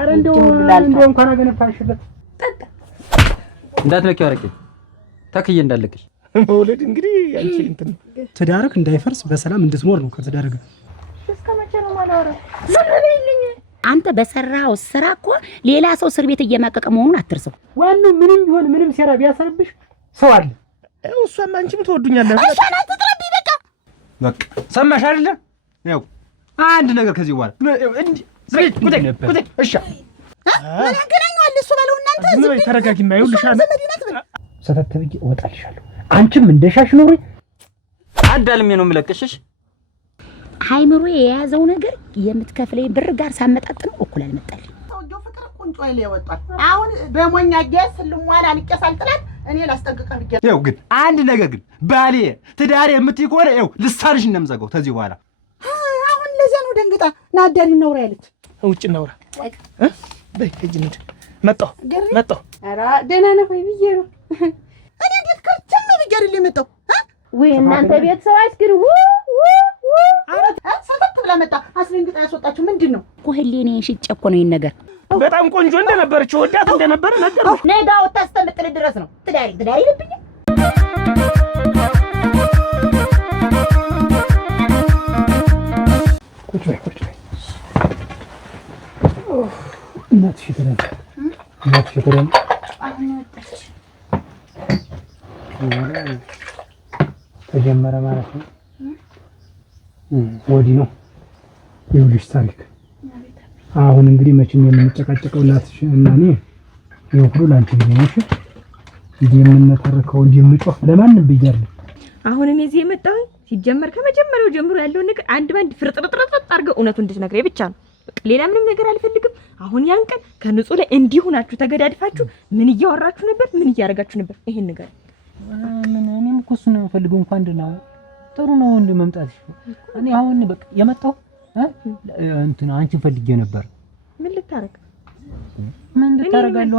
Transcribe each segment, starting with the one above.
አረ እንደው እንኳን አገነፋሽለት ጠጣ እንዳትለኪው አረቄ ተክዬ እንዳለቅሽ መውለድ እንግዲህ አንቺ እንትን ትዳርክ እንዳይፈርስ በሰላም እንድትኖር ነው ከተዳረገ እስከመቼ ነው ማላወራ ስለበይልኝ አንተ በሰራው ስራ እኮ ሌላ ሰው እስር ቤት እየማቀቀ መሆኑን አትርሰው ዋናው ምንም ቢሆን ምንም ሴራ ቢያሰርብሽ ሰው አለ እሷም አንቺም ትወዱኛለህ እሷ ናት ትጥረብ በቃ ሰማሽ አይደለ ያው አንድ ነገር ከዚህ በኋላ እንዴ ቁጥ እሺ ምን ያገናኛል እሱ ባለው እናንተ ዝም በይ ተረጋጊማ ይኸውልሻል ሰተት ብዬ እወጣልሻለሁ አንቺም እንደሻሽ ኑሪ አዳልሜ ነው የምለቅሽሽ ሃይምሮ የያዘው ነገር የምትከፍለኝ ብር ጋር ሳመጣጥነው እኩል አልመጣልኝ ሰውየው ፍቅር ቁንጮ ይለ ይወጣል አሁን በሞኛ ጌስ ልሟላ ንቀሳል ጥላት እኔ ላስጠንቅቀህ ብዬ ይኸው ግን አንድ ነገር ግን ባሌ ትዳሬ የምትይ ከሆነ ይኸው ልሳንሽ እንደምዘጋው ከዚህ በኋላ አሁን ለዚያ ነው ደንግጣ ናዳሪ ነው ያለች ውጭ ነውራ በይ ሂጂ እንሂድ መጣሁ ኧረ ደህና ነህ ወይ ብዬ ነው እኔ እንዴት ከርቸም ብዬ አይደል የመጣው ወይ እናንተ ቤተሰብ አስግሩ ሰተት ብላ መጣ አስደንግጣ ያስወጣችሁ ምንድን ነው እኮ ህሊኔን ሽጬ እኮ ነው ይሄን ነገር በጣም ቆንጆ እንደነበረች ወዳት እንደነበረ ነገርኩሽ ነጋው ታስተምጥል ድረስ ነው ትዳሪ ልብኝ ቁጭ በይ እናትሽ ተደም ተጀመረ ማለት ነው ወዲህ ነው ይኸውልሽ ታሪክ አሁን እንግዲህ መቼም የምንጨቃጨቀው እናትሽ እና እኔ ይኸው ሁሉ ላንቺ ነው እሺ እንደምንተርከው እንደምጮህ ለማንም ብያለሁ አሁን እኔ እዚህ የመጣሁኝ ሲጀመር ከመጀመሪያው ጀምሮ ያለው ነገር አንድ ባንድ ፍርጥርጥርጥ አድርገው እውነቱን እንድትነግረኝ ብቻ ነው ሌላ ምንም ነገር አልፈልግም አሁን ያን ቀን ከንጹህ ላይ እንዲሁናችሁ ተገዳድፋችሁ ምን እያወራችሁ ነበር ምን እያረጋችሁ ነበር ይሄን ነገር እኔም እኮ እሱን ነው የምፈልገው እንኳን እንደናው ጥሩ ነው እንደ መምጣትሽ እኔ አሁን በቃ የመጣው እንትን አንቺን ፈልጌ ነበር ምን ልታረግ ምን ልታረጋለሁ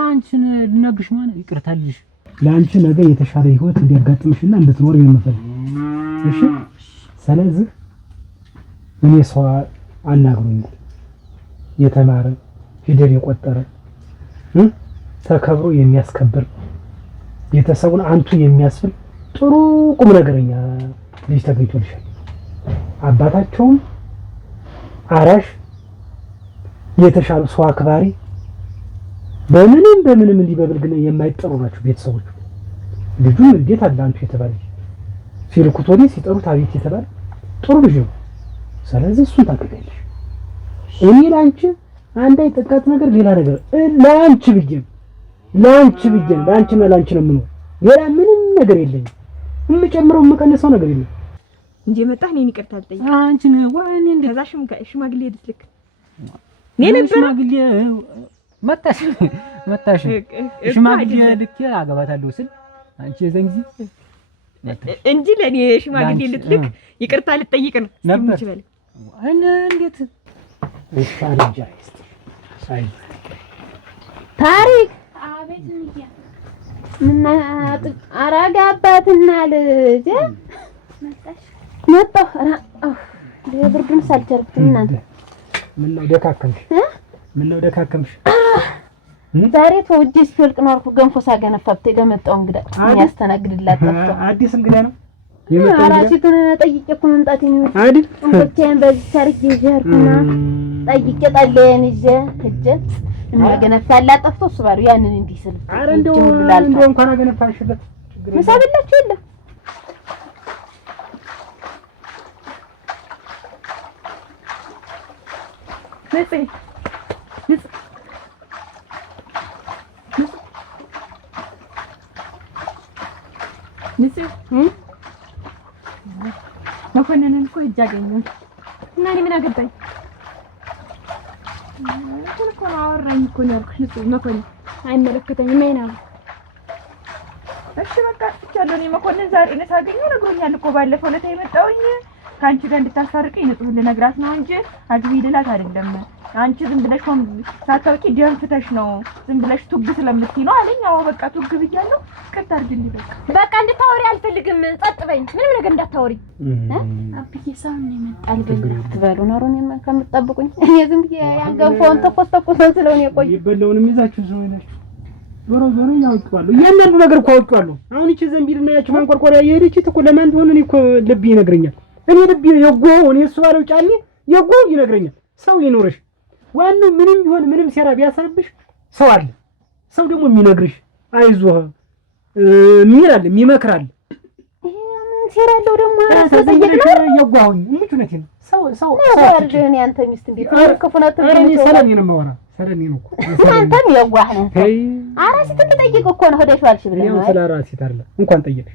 አንቺን ልነግርሽ ማለት ይቅርታልሽ ለአንቺ ነገ የተሻለ ህይወት እንዲያጋጥምሽና እንድትኖር የምፈልግ እሺ ስለዚህ እኔ ሰው አናግሩኛል የተማረ ፊደል የቆጠረ ተከብሮ የሚያስከብር ቤተሰቡን አንቱ የሚያስብል ጥሩ ቁም ነገረኛ ልጅ ተገኝቶልሻል አባታቸውም አራሽ የተሻሉ ሰው አክባሪ በምንም እንዲህ በብልግና የማይጠሩ ናቸው ቤተሰቦቹ ልጁም እንዴት አላንቱ የተባለ ሲልኩት ወዲህ ሲጠሩት አቤት የተባለ ጥሩ ልጅ ነው ስለዚህ እሱን ታውቂያለሽ እኔ ላንቺ አንድ አይጠቃት ነገር ሌላ ነገር ላንቺ ብዬ ላንቺ ነው የምኖር ሌላ ምንም ነገር የለኝም የምጨምረው የምቀንሰው ነገር የለም እንጂ መጣህ እኔን ይቅርታ አልጠይቅ አንቺን ወይኔ ከዛ ሽማግሌ ድስልክ እኔ ነበር ሽማግሌ መጣሽ ሽማግሌ ልክ አገባታለሁ ስል አንቺ የዘን ጊዜ እንጂ ለኔ ሽማግሌ ልትልክ ይቅርታ ልጠይቅ ነው ነበር ይችላል እንዴት ወሻልጃ ሳይ ታሪክ አቤት እንያ ምን አራጋባትና ልጅ መጣሁ ለብርዱን ሳልቸርኩኝ እናንተ ምን ነው ደካከምሽ ዛሬ ተወጂ ሲልቅ ኖርኩ ገንፎ ሳገነፋብተ ገመጣው እንግዳ ያስተናግድላት ተፈቶ አዲስ እንግዳ ነው አራሲቱን ጠይቄ እኮ መምጣት ነው አይደል እንቆቼን በዚህ ታሪክ ይጀርኩና ጠይቄ ጣለየን ይዤ እጄ እናገነፋላት ጠፍቶ እሱ ባሉ ያንን እንዲህ ስል አረ እንደው እንኳን አገነፋሽለት መሳብላችሁ የለም ንጽህ መኮንንን እኮ ሂጅ አገኘሁ እና እኔ ምን አገባኝ እኮ አወራኝ እኮ ነው ያልኩሽ ንጽህ መኮንን አይመለከተኝም አይናው እሺ በቃ ትቻለሁ እኔ መኮንን ዛሬ ነው ሳገኘው ነግሮኛል እኮ ባለፈው ዕለት የመጣሁኝ ካንቺ ጋር እንድታስታርቀኝ ንጽህ ልነግራት ነው እንጂ አግቢ ልላት አይደለም አንቺ ዝም ብለሽ ሳታውቂ ደንፍተሽ ነው ዝም ብለሽ ቱግ ስለምትይ ነው አለኝ። አዎ በቃ ቱግ ብያለሁ። ይቅርታ አድርጊልኝ። በቃ እንድታወሪ አልፈልግም። ጸጥ በይ፣ ምንም ነገር እንዳታወሪ። አብዬ ሰው ነው ይመጣል ትበሉ ነው እኔማ ከምትጠብቁኝ እኔ ዝም ብዬ ያንገንፎን ተቆስጠቆሰ ስለሆነ የቆይ ይበለውንም ይዛችሁ ሰው አይናችሁ ዞሮ ያውቃሉ። እያንዳንዱ ነገር እኮ አውቃለሁ። አሁን እቺ ዘንቢልና ያቺ ማንቆርቆሪያ የሄደች እኮ ለማን እንደሆነ እኔ እኮ ልብ ይነግረኛል። እኔ ልብ የጎው እኔ እሱ ባለው ጫሌ የጎው ይነግረኛል። ሰው ይኖርሽ ዋናው ምንም ቢሆን ምንም ሴራ ቢያሰርብሽ ሰው አለ። ሰው ደግሞ የሚነግርሽ አይዞህ የሚላል የሚመክራል። ምን ሴራለው ደግሞ ተጠየቅነው የጓሁኝ ምንጭነት ነው። ሰው አርጀን ያንተ ሚስት እንዴት ከፉናት እኔ ሰላም ነው ማወራ ሰላም ነው እኮ አንተም የጓህ ነህ። አራሲ ትጠይቅ እኮ ነው ሄደሽ ዋልሽ ብለህ ነው ስለ ራሴ ታርለ እንኳን ጠየቅሽ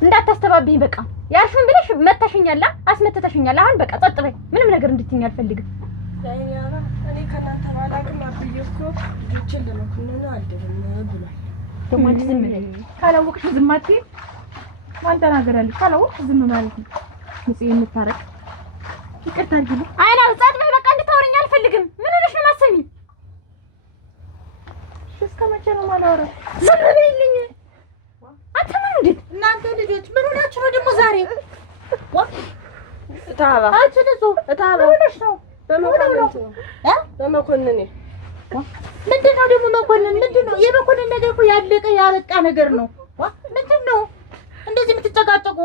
እንዳታስተባብኝ። በቃ ያልሽውን ብለሽ መተሽኛል፣ አስመተተሽኛል። አሁን በቃ ጸጥ በይ። ምንም ነገር እንድትይኝ አልፈልግም። እኔ ከእናንተ ባላቅም አብዬ እኮ ልጆችን ለመኮንን አልደረም ብሏል። ደግሞ ዝም በይ። ካላወቅሽ ዝም አትይም። ማን ተናገራለሽ? ካላወቅሽ ዝም ማለት ነው። ንጽህ የምታረቅ ይቅርታ አድርጊልኝ። አይና ጸጥ በይ። በቃ እንድታወሪኝ አልፈልግም። ምን ሆነሽ ነው የማሰሚኝ? እስከ መቼ ነው የማላወራው? ዝም በይልኝ። አንተ ምን እንዴት እናንተ ልጆች ምን ሆናችሁ ነው ደግሞ ዛሬ? እታባ አንቺ ልጅ እታባ ሆነሽ ነው በመኮንን ምንድን ነው ደግሞ መኮንን? ምንድን ነው የመኮንን ነገር እኮ ያለቀ ያበቃ ነገር ነው። ምንድን ነው እንደዚህ የምትጨቃጨቁ?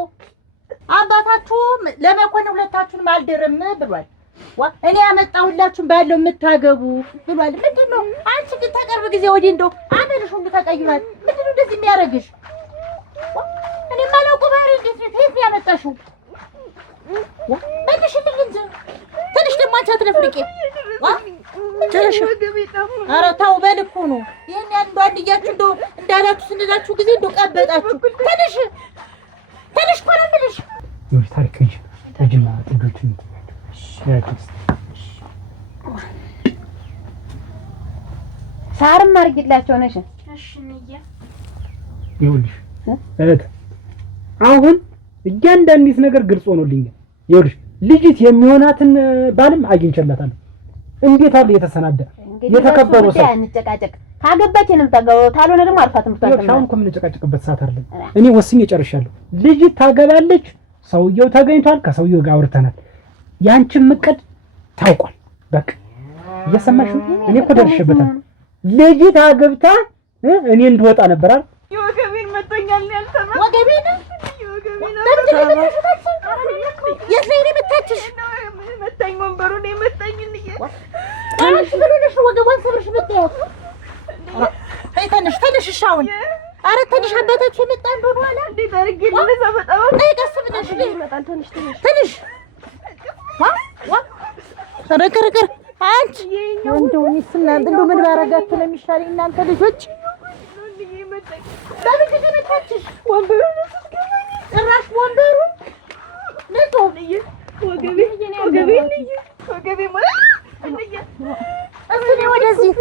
አባታችሁ ለመኮንን ሁለታችሁንም አልደረም ብሏል። እኔ ያመጣሁላችሁን ባለው የምታገቡ ብሏል። ምንድን ነው አንቺ ግን ተቀርብ ጊዜ ወዲህ እንደው አመልሽ ሁሉ ተቀይሯል። ምንድን ነው እንደዚህ የሚያደርግሽ? እኔ የማላውቀው ባህሪ እንዴት ነው የት ያመጣሽው? መልሽልኝ እንጂ ትንሽ ደግሞ አንቺ አትለፍልቂ። ኧረ ተው በልኩ ነው። ይሄን ያንዱ አንድያችሁ እንደው እንዳላችሁ ስንላችሁ ጊዜ እንደው ቀበጣችሁ። ትንሽ እኮ ነው የምልሽ። ይኸውልሽ ታሪክ እንጂ ልጅና ጥጆችን ሳርም አድርጊላቸው ነሽ። እሺ ነያ ይኸውልሽ እህት አሁን እያንዳንዲት ነገር ግልጽ ሆኖልኛል። ይኸውልሽ ልጅት የሚሆናትን ባልም አግኝቼላታለሁ። እንዴት አለ የተሰናዳ የተከበሩ ሰው አንጨቃጨቅ ካገባች ነው የምታገባው። ታልሆነ ደግሞ አልፋትም ትታጠና። አሁን እኮ የምንጨቃጨቅበት ሰዓት አይደለም። እኔ ወስኜ ጨርሻለሁ። ልጅት ታገባለች። ሰውየው ተገኝቷል። ከሰውየው ጋር አውርተናል። ያንቺም እቅድ ታውቋል። በቃ እየሰማሽ ነው። እኔ እኮ ደርሼበታል። ልጅት አገብታ እኔ እንድወጣ ነበር አይደል? ወገቤን መቶኛል ያልተማ ወገቤን የት ላይ ነው የመታችሽ? መታኝ ወንበሩን የመታኝ እንዬ አንቺ ምን ሆነሽ ነው ወገቧን ሰብርሽ ብትያት? አይ ተነሽ እሺ አሁን ኧረ ተነሽ አባታችሁ የመጣን በኋላ እንዴት አድርጌ ልነሳ? በጣም ነይ ቀስ ብለሽ ይመጣል። ትንሽ ረገረገር አንቺ እንደው እናንተ እንደው ምን ባረጋችሁ ነው የሚሻለኝ እናንተ ልጆች? ለምን ተመታችሽ? ወንበሩ ጭራሽ ወንበሩ ንቶ ወገቤ ማለት እስኪ ወደዚህ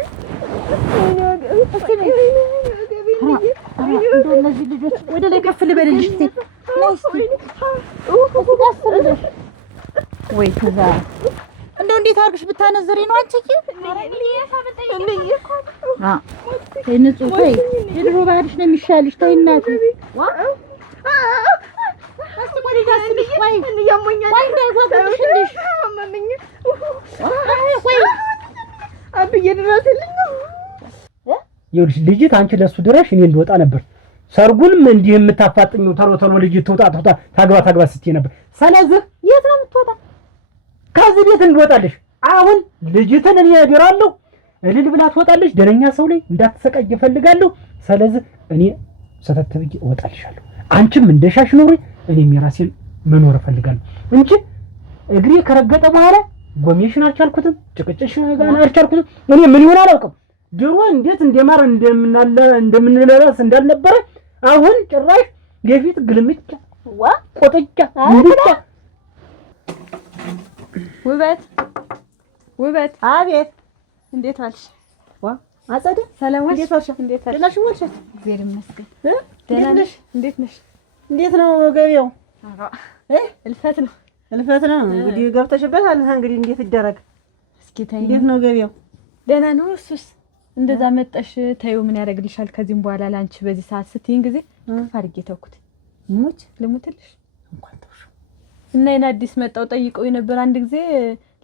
እንደው እነዚህ ልጆች ወደ ላይ ከፍ ልበልልሽ እስኪ ወይ ከዛ እንደው እንዴት አድርግሽ ብታነዝሪ ነው አንቺ? ተይ ንጹህ ተይ፣ የድሮ ባህልሽ ነው የሚሻልሽ። ተይ እናቴ እስኪ ወደዛ ስልሽ ወይ ወይ እንዳይጓጉልሽ ወይ አብዬ ድረስልኝ ነው። ይኸውልሽ ልጅት አንቺ ለሱ ድረሽ እኔ እንድወጣ ነበር። ሰርጉንም እንዲህ የምታፋጥኝው ቶሎ ልጅት ትውጣ ታግባ ስትይ ነበር። ስለዚህ የት ነው የምትወጣ? ከዚህ ቤት እንድወጣልሽ አሁን ልጅትን እኔ እድራለሁ። እልል ብላ ትወጣለች። ደረኛ ሰው ላይ እንዳትሰቃይ እፈልጋለሁ። ስለዚህ እኔ ሰተት ብዬ እወጣልሻለሁ። አንቺም እንደሻሽ ኖሪ፣ እኔም የራሴን መኖር እፈልጋለሁ እንጂ እግሬ ከረገጠ በኋላ ጎሜሽን አልቻልኩትም፣ ጭቅጭሽ ጋር አልቻልኩትም። እኔ ምን ይሆን አላውቅም። ድሮ እንዴት እንደማር እንደምንለበስ እንዳልነበረ አሁን ጭራሽ የፊት ግልምጫ ቆጥጫ ሙልጫ። ውበት አቤት እንዴት ዋልሽ? አጸደ ሰላም ዋልሽ? እንዴት ዋልሽ? እንዴት ዋልሽ? ደህና ዋልሽ? እግዚአብሔር ይመስገን። ደህና ነሽ? እንዴት ነሽ? እንዴት ነው ገበያው? እልፈት ነው። እልፈት ነው እንግዲህ ገብተሽበታል። እንግዲህ እንዴት ይደረግ? እስኪ ተይ። እንዴት ነው ገበያው? ደህና ነው እሱስ። እንደዛ መጣሽ ተይው ምን ያደርግልሻል? ከዚህም በኋላ ላንቺ በዚህ ሰዓት ስትይኝ ጊዜ ከፍ አድርጌ ተውኩት። ሙች ልሙትልሽ እንኳን ተውሽ እና የኔ አዲስ መጣው ጠይቀው የነበር አንድ ጊዜ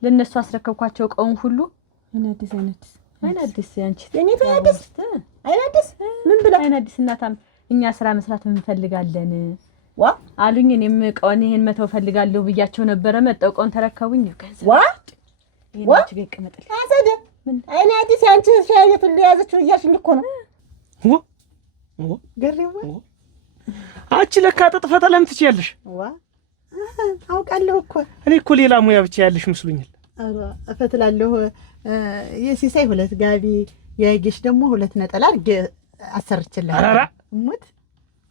ለነሱ አስረከብኳቸው ቀውን ሁሉ አይን አዲስ ያንቺ አይን አዲስ ምን ብላ አይን አዲስ እናታም እኛ ስራ መስራት እንፈልጋለን ዋ አሉኝ። እኔም ቀውን ይሄን መተው ፈልጋለሁ ብያቸው ነበር። መጣው ቀውን ተረከቡኝ። ከዛ ዋ ይሄን ይቀመጥል አሰደ አይን አዲስ ያንቺ ሻይቱ ለያዘችው እያልሽኝ እኮ ነው። ገሬዋ አንቺ ለካ ጥጥፈተ ለም ትችያለሽ። ዋ አውቃለሁ እኮ እኔ እኮ ሌላ ሙያ ብቻ ያለሽ መስሎኛል። እፈትላለሁ። የሲሳይ 2 ጋቢ የጌሽ ደግሞ 2 ነጠላ አድርጌ አሰርችልሃለሁ። አራራ ሙት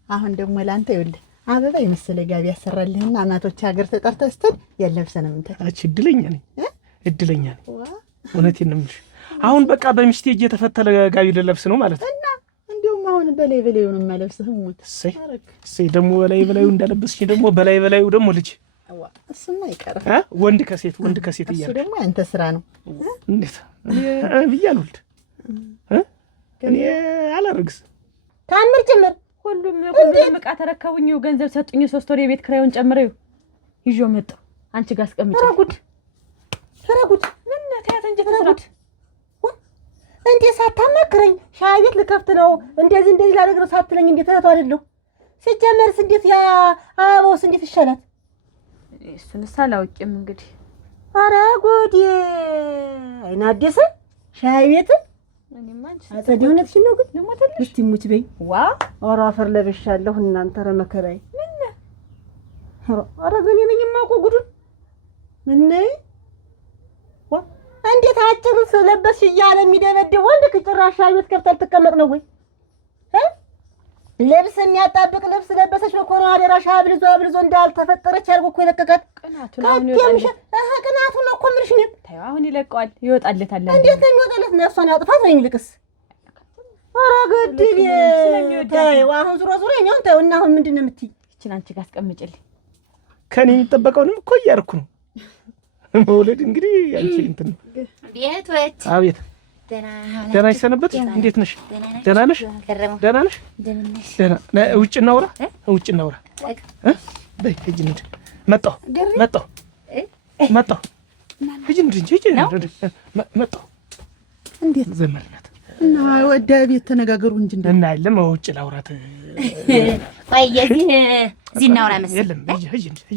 አሁን ደግሞ ላንተ ይኸውልህ አበባ የመሰለ ጋቢ ያሰራልህና እናቶች ሀገር ተጠርተህ ስትል የለብሰንም እንተ አንቺ እድለኛ ነኝ እድለኛ ነኝ። እውነቴን ነው የምልሽ። አሁን በቃ በሚስቴ እጄ የተፈተለ ጋቢ ልለብስ ነው ማለት ነው። እና እንዲሁም አሁን በላይ በላዩን የማለብስህ ሙት እሰይ ደግሞ በላይ በላዩ እንዳለብስሽ ደግሞ በላይ በላዩ ደግሞ ልጅ እሱማ ይቀር ወንድ ከሴት እሱ ደግሞ አንተ ስራ ነው። እንዴት ብያለሁ እኔ አላረግዝ ታምር ጭምር ሁሉም ዕቃ ተረከቡኝ። ገንዘብ ሰጡኝ። 3 ወር የቤት ክራዩን ጨምረው ይዤው መጣሁ። አንቺ ጋር አስቀምጪ። ፈረጉድ ምን ታያት እንጂ ተሰራጉድ እንዴ ሳታማክረኝ ሻይ ቤት ልከፍት ነው እንደዚህ ላደርግ ነው ሳትለኝ እንዴት ተታው አይደለም ሲጀመርስ እንዴት ያ አበባውስ እንዴት ይሻላል? እሱን ሳላውቅም እንግዲህ ኧረ ጉዴ አይን አዲስ ሻይ ቤት እኔማ አንቺ አጸደውነት ሽኖ ግን ልሞተልሽ እስቲ ሙች በይ ዋ ኧረ አፈር ለብሻለሁ እናንተ ረመከራይ ምን ኧረ ገኔ ነኝ የማውቀው ጉዱን ምን ነይ ዋ እንዴት አጭር ስለበሽ እያለ የሚደበድብ ወንድ ከጭራሽ ሻይ ቤት ከፍታ ልትቀመጥ ነው ወይ ልብስ የሚያጣብቅ ልብስ ለበሰች በኮሮና አደራሽ አብልዞ እንዳልተፈጠረች አድርጎ እኮ የለቀቃት ቅናቱ ነው እኮ የምልሽ ነው። ታዩ አሁን ይለቀዋል ይወጣለታል። እንዴት ነው የሚወጣለት? ነፍሷን ያጥፋት ወይ ልቅስ ኧረ ገድል ታዩ አሁን ዙሮ እኛውን ታዩ እና አሁን ምንድን ነው የምትይ? እቺን አንቺ ጋር አስቀምጪልኝ። ከኔ የሚጠበቀውንም እኮ እያደረኩ ነው። መውለድ እንግዲህ አንቺ እንትን ነው። ቤት አቤት ደህና ይሰነበት። እንዴት ነሽ? ደህና ነሽ? ደህና ነሽ? ደህና ውጭ እናውራ በይ ሂጂ እንሂድ። መጣሁ ሂጂ እንሂድ መጣሁ። እንዴት ዘመድ ናት እና ወደ ቤት ተነጋገሩ እንጂ እና የለም ውጭ ላውራት ቆይ እዚህ እናውራ መሰለኝ።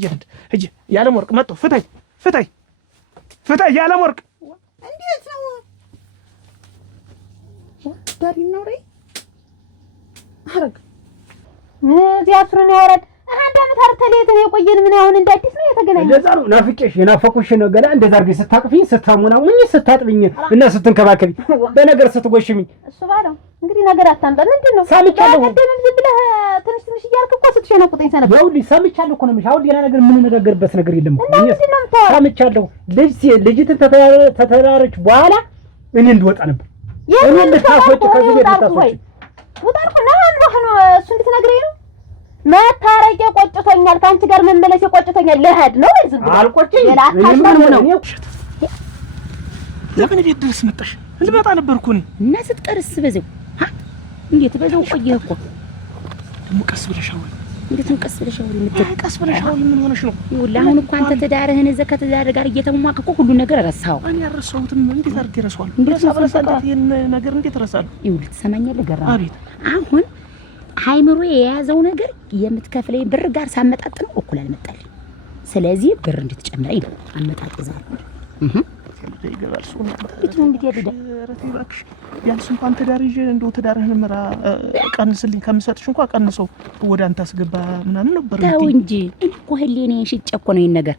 የለም ሂጂ ያለም ወርቅ መጣሁ። ፍታይ ያለም ወርቅ እንዴት ነው ዳሪ ነው ሬ አረግ ዚያፍሩን ያወራል። አንድ አመት አርተሌት ነው የቆየን። ምን አሁን እንደ አዲስ ነው የተገናኘው? እንደዛ ነው ናፍቄሽ የናፈቁሽ ነው ገና እንደዛ አድርገሽ ስታቅፊኝ ስታሙናሙኝ ስታጥብኝ እና ስትንከባከቢ በነገር ስትጎሽሚኝ እሱ ባለው እንግዲህ ነገር አታምጣ። ምንድነው ሰምቻለሁ። ቀደም ዝም ብለህ ትንሽ እያልክ እኮ ስትሸነቁጠኝ ሰነበት። ያውልኝ ሰምቻለሁ እኮ ነው የምልሽ። አሁን ሌላ ነገር ምን ነገርበት ነገር የለም እኮ ሰምቻለሁ። ልጅትን ተተራረች በኋላ እኔ እንድወጣ ነበር እኔ ልታስወጪ ከዚህ ቤት ልታስወጪ ወጣርኩ ነው እሱ እንድትነግረኝ ነው። መታረቂያ ቆጭቶኛል፣ ከአንቺ ጋር መመለስ ቆጭቶኛል። ለሄድ ነው ዝም ብሎ አልቆጭኝ። ለምን ቤት ድረስ መጣሽ? ልመጣ ነበርኩ እኔ እና ስትቀርስ በዘው እንዴት በዘው ቆየህ እኮ ደግሞ ቀስ ብለሽ አውሪ። እንዴት ቀስ ብለሽ አውሪ? ቀስ ብለሽ አውሪ። ምን ሆነሽ ነው? ይኸውልህ አሁን እኮ አንተ ትዳርህን እዛ ከትዳር ጋር እየተሟሟክ እኮ ሁሉ ነገር ረሳኸው። እኔ ያረሳሁትም እንዴት አድርጌ እረሳዋለሁ? እንዴት አብረሳታት ይሄን ነገር እንዴት እረሳለሁ? ይኸውልህ ትሰማኛለህ? ገራ አቤት። አሁን ሃይምሮ የያዘው ነገር የምትከፍለኝ ብር ጋር ሳመጣጥነው እኩል አልመጣልኝ። ስለዚህ ብር እንድትጨምረኝ ነው አመጣጥዛለሁ። ይገባል ሰው ነው እንዴት ያደዳ ረቲ እባክሽ ቢያንስ እንኳን ትዳር ይዤ እንደው ትዳርህን ምራ ቀንስልኝ ከምሰጥሽ እንኳን ቀንሰው ወደ አንተ አስገባ ምናምን ነበር ተው እንጂ እኮ ህሊኔን ሽጬ እኮ ነው ይሄን ነገር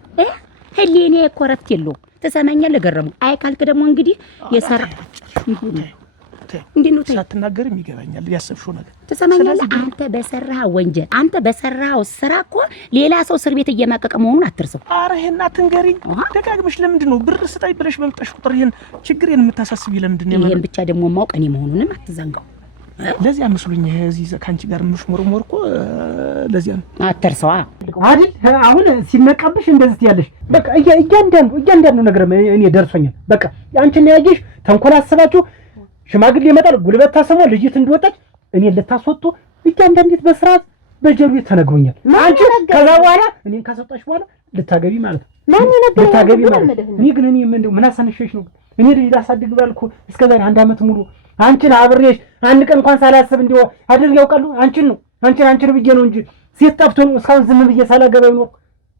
ህሊኔ እኮ ረፍት የለውም። ትሰማኛለህ? ገረሙ አይ ካልክ ደግሞ እንግዲህ የሰራ እንዴት ነው ሳትናገርም ይገባኛል ያሰብሽው ነገር። ትሰማኛለህ? አንተ በሰራኸው ወንጀል አንተ በሰራኸው ስራ እኮ ሌላ ሰው እስር ቤት እየማቀቀ መሆኑን አትርሰው። ኧረ ይሄን አትንገሪኝ ደጋግመሽ። ለምንድን ነው ብር ስጣይ ብለሽ በመጣሽ ቁጥር ይሄን ችግሬን የምታሳስቢ? ለምንድን ነው ይሄን ብቻ ደግሞ ማውቅ እኔ መሆኑንም አትዘንጋው። ለዚያ መስሎኝ እዚህ ካንቺ ጋር ምሽሞርሞር እኮ ለዚያ ነው። አትርሰዋ የምፈልገው አይደል? አሁን ሲነቃብሽ እንደዚህ ትያለሽ። በቃ እያንዳንዱ ነገር እኔ ደርሶኛል። በቃ አንቺን ያየሽ ተንኮል አስባችሁ ሽማግሌ ይመጣል፣ ጉልበት ታሰሙ፣ ልጅት እንደወጣች እኔ ልታስወጡ እያንዳንዲት በስርዓት በጀሉ ተነግሮኛል። አንቺ ከዛ በኋላ እኔን ካሰጣሽ በኋላ ልታገቢ ማለት ነው። ልታገቢ ማለት እኔ ግን እኔ ምን አሳነሽሽ ነው? እኔ ልጅ ላሳድግ ባልኩ እስከዛሬ 1 ዓመት ሙሉ አንቺን አብሬሽ አንድ ቀን እንኳን ሳላስብ እንደው አድርገው ያውቃሉ። አንቺን ብዬ ነው እንጂ ሴት ጠፍቶ ነው እስካሁን ዝም ብዬ ሳላገባ ነው።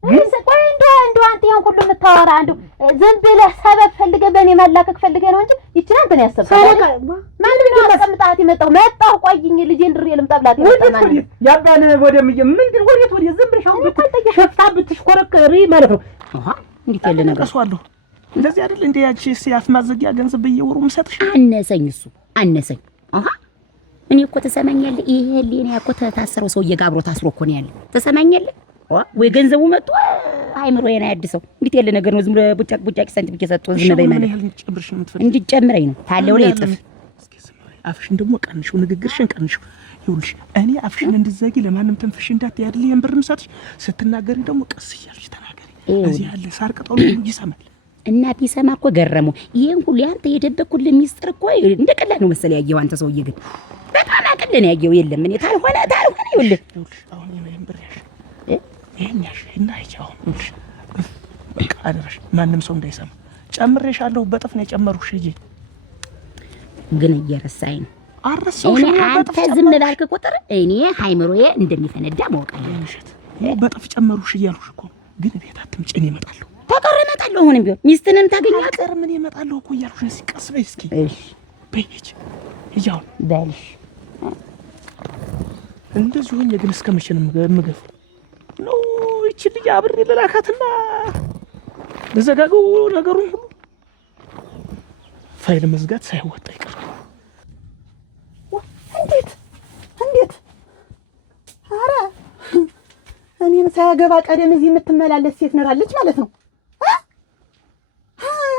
ግን ቆይ እንደው አንተ ያን ሁሉ የምታወራ እንደው ዝም ብለህ ሰበብ ፈልገህ በእኔ ማላከክ ፈልገህ ነው እንጂ ይችላል በእኔ ያሰብከው ማን ነው አስቀምጣት መጣሁ ቆይኝ ልጄን ድሬ ልምጣ ብላት ነው ያባለ ወደምዬ ምንድን ወዴት ዝም ብለሽ አሁን ሸፍታ ብትሽኮረከሪ ማለት ነው። እንዴት ያለ ነገር ቀሷለሁ። እንደዚህ አይደል እንዴ ያቺ ሲያፍ ማዘጊያ ገንዘብ በየወሩ ምሰጥሽ አነሰኝ እሱ አነሰኝ። እኔ እኮ ተሰማኛለህ። ይሄ ሊኔ እኮ ተታሰረው ሰውዬ ጋር አብሮ ታስሮ እኮ ነው ያለ። ተሰማኛለህ ወይ ገንዘቡ መጥቶ አይምሮዬን አያድሰው። እንዴት ያለ ነገር ነው? ዝም ብለህ ቡጫቅ ሳንቲም እየሰጠው ዝም በይ ማለት እንዲጨምረኝ ነው ታለው ላይ ይጥፍ። አፍሽን ደግሞ ቀንሽው፣ ንግግርሽን ቀንሽው። ይኸውልሽ እኔ አፍሽን እንድትዘጊ ለማንም ተንፍሽ እንዳትያድልኝ የንብር ምሰጥሽ። ስትናገሪ ደግሞ ቀስ እያልሽ ተናገሪ። እዚህ ያለ ሳር ቅጠሉ ይሰማል እና ቢሰማ እኮ ገረመው። ይሄን ሁሉ ያንተ የደበኩልህ ሚስጥር እኮ እንደ ቀላል ነው መሰለ ያየው። አንተ ሰውዬ ግን በጣም አቅልን ያየው። የለም እኔ ታልሆነ ይኸውልህ አሁን የንብር ያሽ ይሄኛሽ እና ይቻው በቃ አደረሽ ማንም ሰው እንዳይሰማ ጨምሬሻለሁ። በጥፍ ነው የጨመሩሽ እጂ ግን እየረሳኝ ነው። አረሳውሽ አንተ ዝም ባልክ ቁጥር እኔ ሃይምሮዬ እንደሚፈነዳ ማውቃለሽ። በጥፍ ጨመሩሽ እያሉሽ እኮ ግን ቤት አትምጪ እኔ እመጣለሁ። ተቀር እመጣለሁ። አሁንም ቢሆን ሚስትንም ታገኛት ቀር ምን እመጣለሁ እኮ እያሉሽ እስኪ ቀስ በይ እስኪ። እሺ በይች ይያው በልሽ እንደዚህ ሆኜ ግን እስከ መቼ ነው የምገፋው? ነው እቺ ልጅ አብሬ ለላካትና ለዘጋገው ነገሩን ሁሉ ፋይል መዝጋት ሳይወጣ ይቀር። እንዴት ኧረ እኔን ሳያገባ ቀደም እዚህ የምትመላለስ ሴት ነራለች ማለት ነው።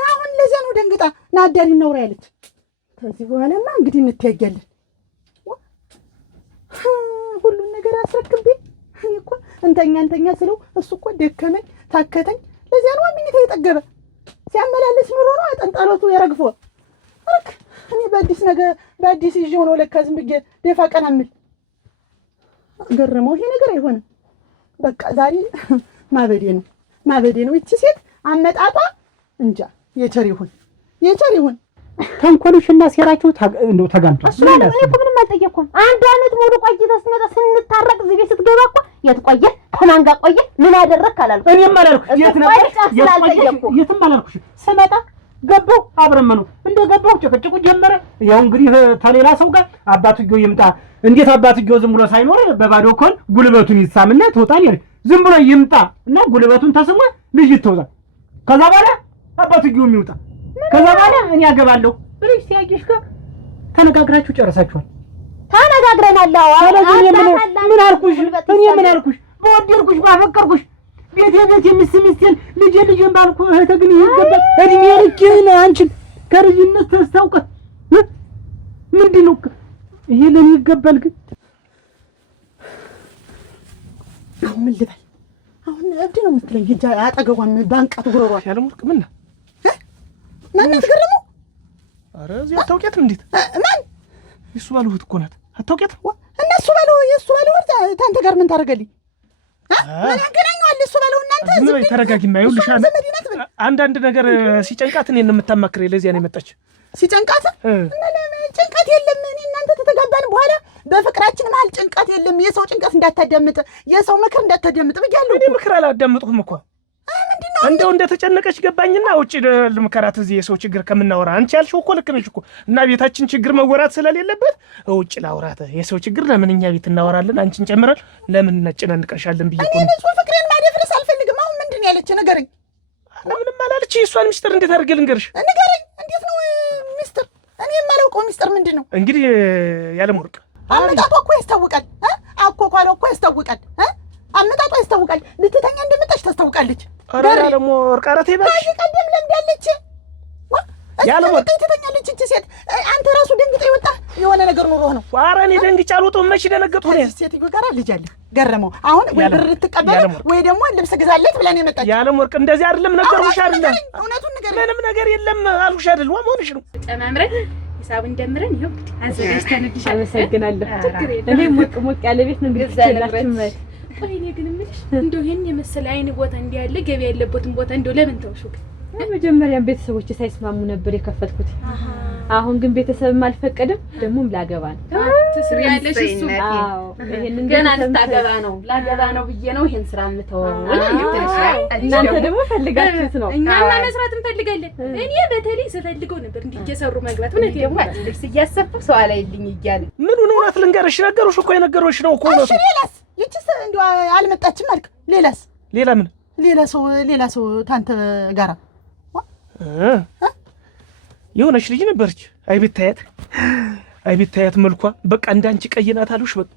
አሁን ለዚያ ነው ደንግጣ ናዳሪ ነውራ ያለች። ከዚህ በኋላማ እንግዲህ እንተያያለን። ሁሉን ነገር አስረክቤ እኔ እኮ እንተኛ ስለው እሱ እኮ ደከመኝ ታከተኝ። ለዚያ ነው ምኝታ የጠገበ ሲያመላለስ ኑሮ ነው አጠንጣሎቱ ያረግፎ አረክ። እኔ በአዲስ ይዤው ነው ለካ ዝም ብዬ ደፋ ቀና የምል። ገረመው ይሄ ነገር አይሆንም። በቃ ዛሬ ማበዴ ነው። እቺ ሴት አመጣጧ እንጃ የቸር ይሁን ተንኮልሽና ሴራችሁ እንደው ተጋንቷል። እሱ ማለት እኔ እኮ ምንም አልጠየቅኩም። 1 ዓመት ሙሉ ቆይተህ ስትመጣ ስንታረቅ እዚህ ቤት ስትገባ እኮ የት ቆየህ? ከማን ጋር ቆየህ? ምን አደረግክ አላልኩም። እኔም አላልኩሽ የት ነበር የትም አላልኩሽ። ስመጣ ገባሁ አብረን ነው እንደገባሁ ጭቅጭቁ ጀመረ። ያው እንግዲህ ተሌላ ሰው ጋር አባትየው ይምጣ። እንዴት አባትየው ዝም ብሎ ሳይኖር በባዶ ኮን ጉልበቱን ይሳምና ትወጣል። ዝም ብሎ ይምጣ እና ጉልበቱን ተስሞ ልጅ ትወጣ። ከዛ በኋላ አባትየው የሚወጣ ከዛ በኋላ እኔ አገባለሁ ብለሽ ሲያቂሽ ጋር ተነጋግራችሁ ጨርሳችኋል። ተነጋግረናል። ምን አልኩሽ? እኔ ምን አልኩሽ? በወደድኩሽ ባፈቀርኩሽ ቤት የምስምስቴን ልጄን ባልኩ እህተ ግን ይገባል። እድሜ ልኬን አንቺን ከልጅነት ተስታውቀት ምንድን ነው ይሄ ለኔ ይገባል። ግን አሁን ምን ልበል? አሁን እብድ ነው የምትለኝ? ሂጅ አጠገቧም ባንቃት ጉሮሯ ያለሙልክ ምን ነው ማናት ገረመው? ኧረ እዚህ አታውቂያትም? እንዴት ማን? እሱ ባልሁት እኮ ናት። አታውቂያትም? እነሱ ባለው የእሱ ባለው ታንተ ጋር ምን ታደርገልኝ? ምን ያገናኘዋል? እሱ ባለው እናንተ ዝም በይ ተረጋጊማ። ይኸውልሽ አንዳንድ ነገር ሲጨንቃት እኔን ነው የምታማክረኝ። ለዚያ ነው የመጣች። ሲጨንቃት ጭንቀት የለም። እኔ እናንተ ተተጋባን በኋላ በፍቅራችን መሀል ጭንቀት የለም። የሰው ጭንቀት እንዳታዳምጥ፣ የሰው ምክር እንዳታዳምጥ ብያለሁ። እኔ ምክር አላዳምጥኩም እኮ እንደው እንደተጨነቀች ገባኝና ውጪ ልምከራት። እዚህ የሰው ችግር ከምናወራ አንቺ ያልሽው እኮ ልክ ነሽ እኮ። እና ቤታችን ችግር መወራት ስለሌለበት ውጪ ላውራት። የሰው ችግር ለምን እኛ ቤት እናወራለን? አንቺን ጨምረን ለምን እናጨናንቀሻለን ብዬ እኮ። እኔ ንጹህ ፍቅሬን ማደፍረስ አልፈልግም። አሁን ምንድን ነው ያለች? ንገረኝ። ምንም አላለች። የእሷን ሚስጥር እንዴት አድርጌ ልንገርሽ? ንገረኝ። እንዴት ነው ሚስጥር? እኔ የማላውቀው ሚስጥር ምንድን ነው? እንግዲህ ያለም ወርቅ አመጣጧ እኮ ያስታውቃል። አኳኳሏ እኮ ያስታውቃል። አመጣጧ ያስታውቃል። ልትተኛ እንደመጣች ታስታውቃለች። ኧረ ያለም ወርቅ ኧረ ተይ እባክሽ። ቀደም ለምዳለች። ያለ ወርቅ ትተኛለች እቺ ሴት። አንተ ራሱ ደንግጠህ ይወጣ የሆነ ነገር ኑሮህ ነው። ኧረ እኔ ደንግጬ አልወጣሁም። መች ደነገጥኩ እኔ። ሴትዮ ጋር ልጅ አለ ገረመው። አሁን ወይ ብር ልትቀበል ወይ ደግሞ ልብስ ግዛለት ብለን የመጣች ያለም ወርቅ እንደዚህ አይደለም ነገርኩሽ አይደለም። እውነቱን ነገር ምንም ነገር የለም አልኩሽ አይደል? ወሞንሽ ነው ጨማምረን ሂሳቡን እንደምረን ይኸው እንግዲህ አዘጋጅተንልሽ። አመሰግናለሁ። እኔ ሞቅ ያለ ቤት ነው እንግዲህ ማለት እኔ ግን የምልሽ እንደው ይሄን የመሰለ አይን ቦታ እንዲህ ያለ ገበያ ያለበትን ቦታ እንደው ለምን ተውሽው? መጀመሪያም ቤተሰቦች ሳይስማሙ ነበር የከፈትኩት። አሁን ግን ቤተሰብም አልፈቀደም። ደሞም ላገባ ነው። ትስሪያለሽ እሱ። አዎ ይሄንን ገና ልታገባ ነው ላገባ ነው ብዬ ነው ይሄን ስራ የምተወው። እናንተ ደግሞ ፈልጋችሁት ነው። እኛማ መስራት እንፈልጋለን። እኔ በተለይ ስፈልገው ነበር እንዲህ እየሰሩ መግባት። ምን ደግሞ ልብስ እያሰፋሁ ሰው አላይልኝ እያለ ምኑን እውነት ልንገርሽ ነገሩሽ እኮ የነገሩሽ ነው እኮ ነው። ሌላስ ይቺስ እንደው አልመጣችም አልክ። ሌላስ ሌላ ምን ሌላ ሰው ታንተ ጋራ የሆነች ልጅ ነበረች። አይ ብታያት መልኳ በቃ እንዳንቺ ቀይ ናት አሉሽ። በቃ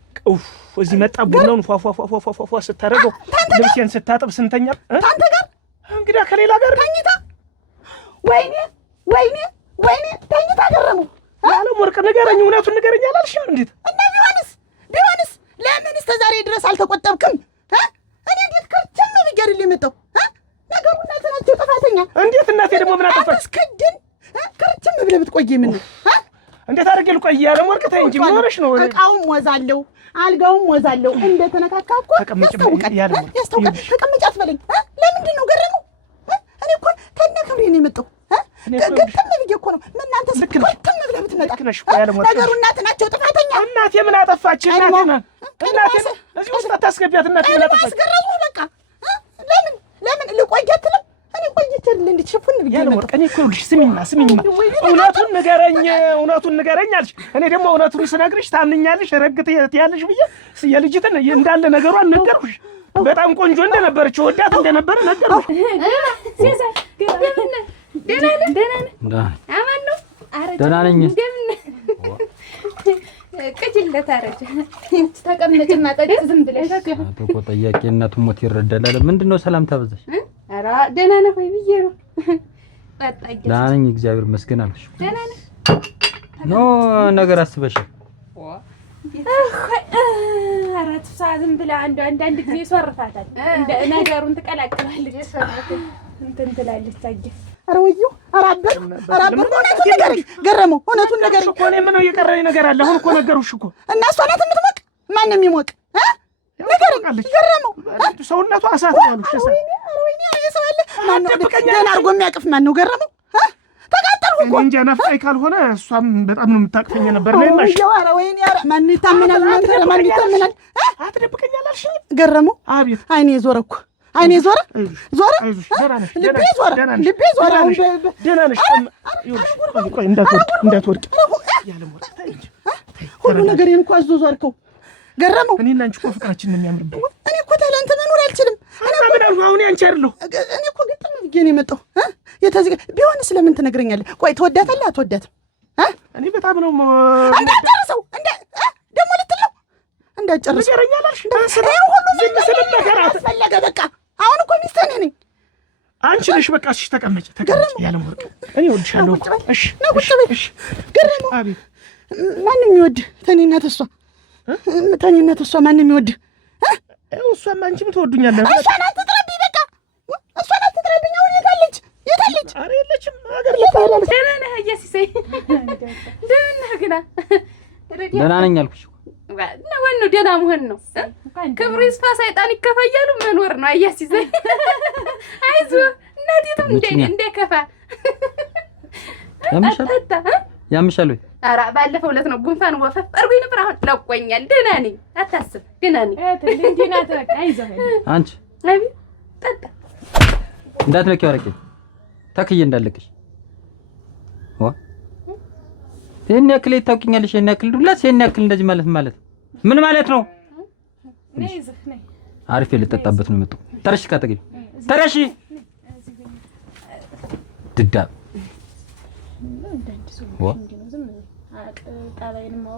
እዚህ መጣ ቡናውን ፏፏፏፏፏፏ ስታደርገው ልብሴን ስታጥብ ስንተኛ ታንተ ጋር እንግዲያ ከሌላ ጋር ተኝታ ወይኔ ተኝታ ገረሙ። ያለም ወርቅ ንገረኝ፣ እውነቱን ንገረኝ አላልሽም? እንዴት እና ቢሆንስ ለምን እስከ ዛሬ ድረስ አልተቆጠብክም? እኔ እንዴት ከርቸም ብያርል የመጣው ነገሩ እናቴ ናቸው ጥፋተኛ። እንዴት እናቴ ደግሞ ምን አጠፋች? አስከድን ከርቸም ብለህ ብትቆይ ምን እንዴት አድርጌ ልቆይ? ያለም ወርቅ ተይ እንጂ ምን ሆነሽ ነው? እቃውም ወዛለው አልጋውም ወዛለው እንደተነካካ እኮ ያስታውቃል። ተቀመጭ አትበለኝ። ለምንድን ነው ገረመው? እኔ እኮ ከነክብሬ ነው የመጣው። ገርተም ብዬ እኮ ነው። እናንተ ስከርተም ብለህ ብትመጣ ነገሩ እናቴ ናቸው ጥፋተኛ። እናቴ ምን አጠፋች? እናቴ እዚህ ውስጥ አታስገቢያት። እናቴ ምን አጠፋች? አስገረሙ በቃ ለምን ልቆይ አትልም? እኔ ቆይቼልህ እንድትሸፉን ብዬ ነው። እኔ እኮ ልጅ ስሚኝማ እውነቱን ንገረኝ አልሽ። እኔ ደግሞ እውነቱን ስነግርሽ ታምኛለሽ፣ ረግጥ ያለሽ ብዬ የልጅትን እንዳለ ነገሯን ነገርኩሽ። በጣም ቆንጆ እንደነበረች ወዳት እንደነበረ ነገርኩሽ። ደህና ነኝ። ቅጅለት አረጀ ተቀመጭና ጠጥ ዝም ብለሽ እኮ ጠያቄ እናቱን ሞት ይረዳል። ምንድነው ሰላም ታበዛሽ? ኧረ ደህና ነህ ወይ ብዬ ነው። ጠጣኝ። ደህና ነኝ እግዚአብሔር ይመስገን አልኩሽ። ደህና ነህ ኖ ነገር አስበሽ? ኧረ ትፍሳ ዝም ብላ አንዳንድ ጊዜ ይሶርፋታል። እንደ ነገሩን ትቀላቅላለች እንትን ትላለች። ታየ ኧረ ወየው ኧረ አበር እውነቱን ንገረኝ ገረመው። እውነቱን ንገረኝ እኮ እኔ ምነው የቀረኝ ነገር አለ? አሁን እኮ ነገሩሽ እኮ እና እሷ ናት የምትሞቅ። ማን ነው የሚሞቅ? ንገረኝ ገረመው። ሰውነቷ እሳት ነው አሉሽ። ወይኔ ሰው ያለ ማን ነው ደህና አድርጎ የሚያቅፍ? ማን ነው ገረመው? ተቃጠልኩ እኮ እንጃ ናፍቃኝ ካልሆነ እሷም በጣም ነው የምታቅፈኝ ነበር። ነይ ማሽ ኧረ ወይኔ ኧረ ማን ይታመናል? ማን ይታመናል? አትደብቀኛለሽ ገረመው። አቤት አይኔ ዞረ እኮ አይኔ ዞረ ልቤ ዞረ። ደህና ነሽ? ቆይ እንዳትወድቂ ያለም ወርቅ ታይ እንጂ ሁሉ ነገሬን እኮ አዞዟርከው ገረመው። እኔና አንቺ እኮ ፍቅራችን ነው የሚያምርብን። እኔ እኮ ታላንተ መኖር አልችልም። አሁን ያንቺ አይደለሁ። እኔ እኮ ግጥም ብዬ ነው የመጣው። ቢሆንስ ለምን ትነግረኛለህ? ቆይ ትወዳታለህ አትወዳትም? እኔ በጣም ነው እንዳትጨርሰው ደግሞ ልትል ነው እንዳትጨርሰው ንገረኛለሽ። ሁሉ ነገር አስፈለገ። በቃ አሁን እኮ ሚስትህ እኔ ነኝ። አንቺ ነሽ። በቃ እሺ ተቀመጭ ያለም ወርቅ እኔ እወድሻለሁ። እሺ እሺ ገረመው። አቤት ማን የሚወድ ተኔና ተሷ ተኔና ተሷ ማን የሚወድ? እሷማ አንቺም ትወዱኛለህ። እሷን አትጥረብኝ። በቃ እሷን አትጥረብኝ። አሁን የታለች? ኧረ የለችም። ሀገር ደህና ነህ እየሲሳይ? ደህና ነህ ግና? ደህና ነኝ አልኩሽ ነው ዋናው ደህና መሆን ነው። ክብሩ ይስፋ ሰይጣን ይከፋያሉ መኖር ነው። እየሲሳይ አይዞህ እናቴቱም እንደከፋ ያምሻል ወይ? ኧረ ባለፈው ዕለት ነው ጉንፋን ወፈፍ አድርጎኝ ነበር። አሁን ለቆኛል። ደህና ነኝ አታስብ። ደህና ነኝ። አንቺ አቤት ጠጣ እንዳትነኪው አረቄ ተክዬ እንዳለቅሽ ይሄን ያክል ታውቂኛለሽ? ይሄን ያክል ዱላስ ይሄን ያክል እንደዚህ ማለት ምን ማለት ነው? አሪፍ ልጠጣበት ነው የመጣው። ተረሽ ካጠገብ ተረሽ ድዳ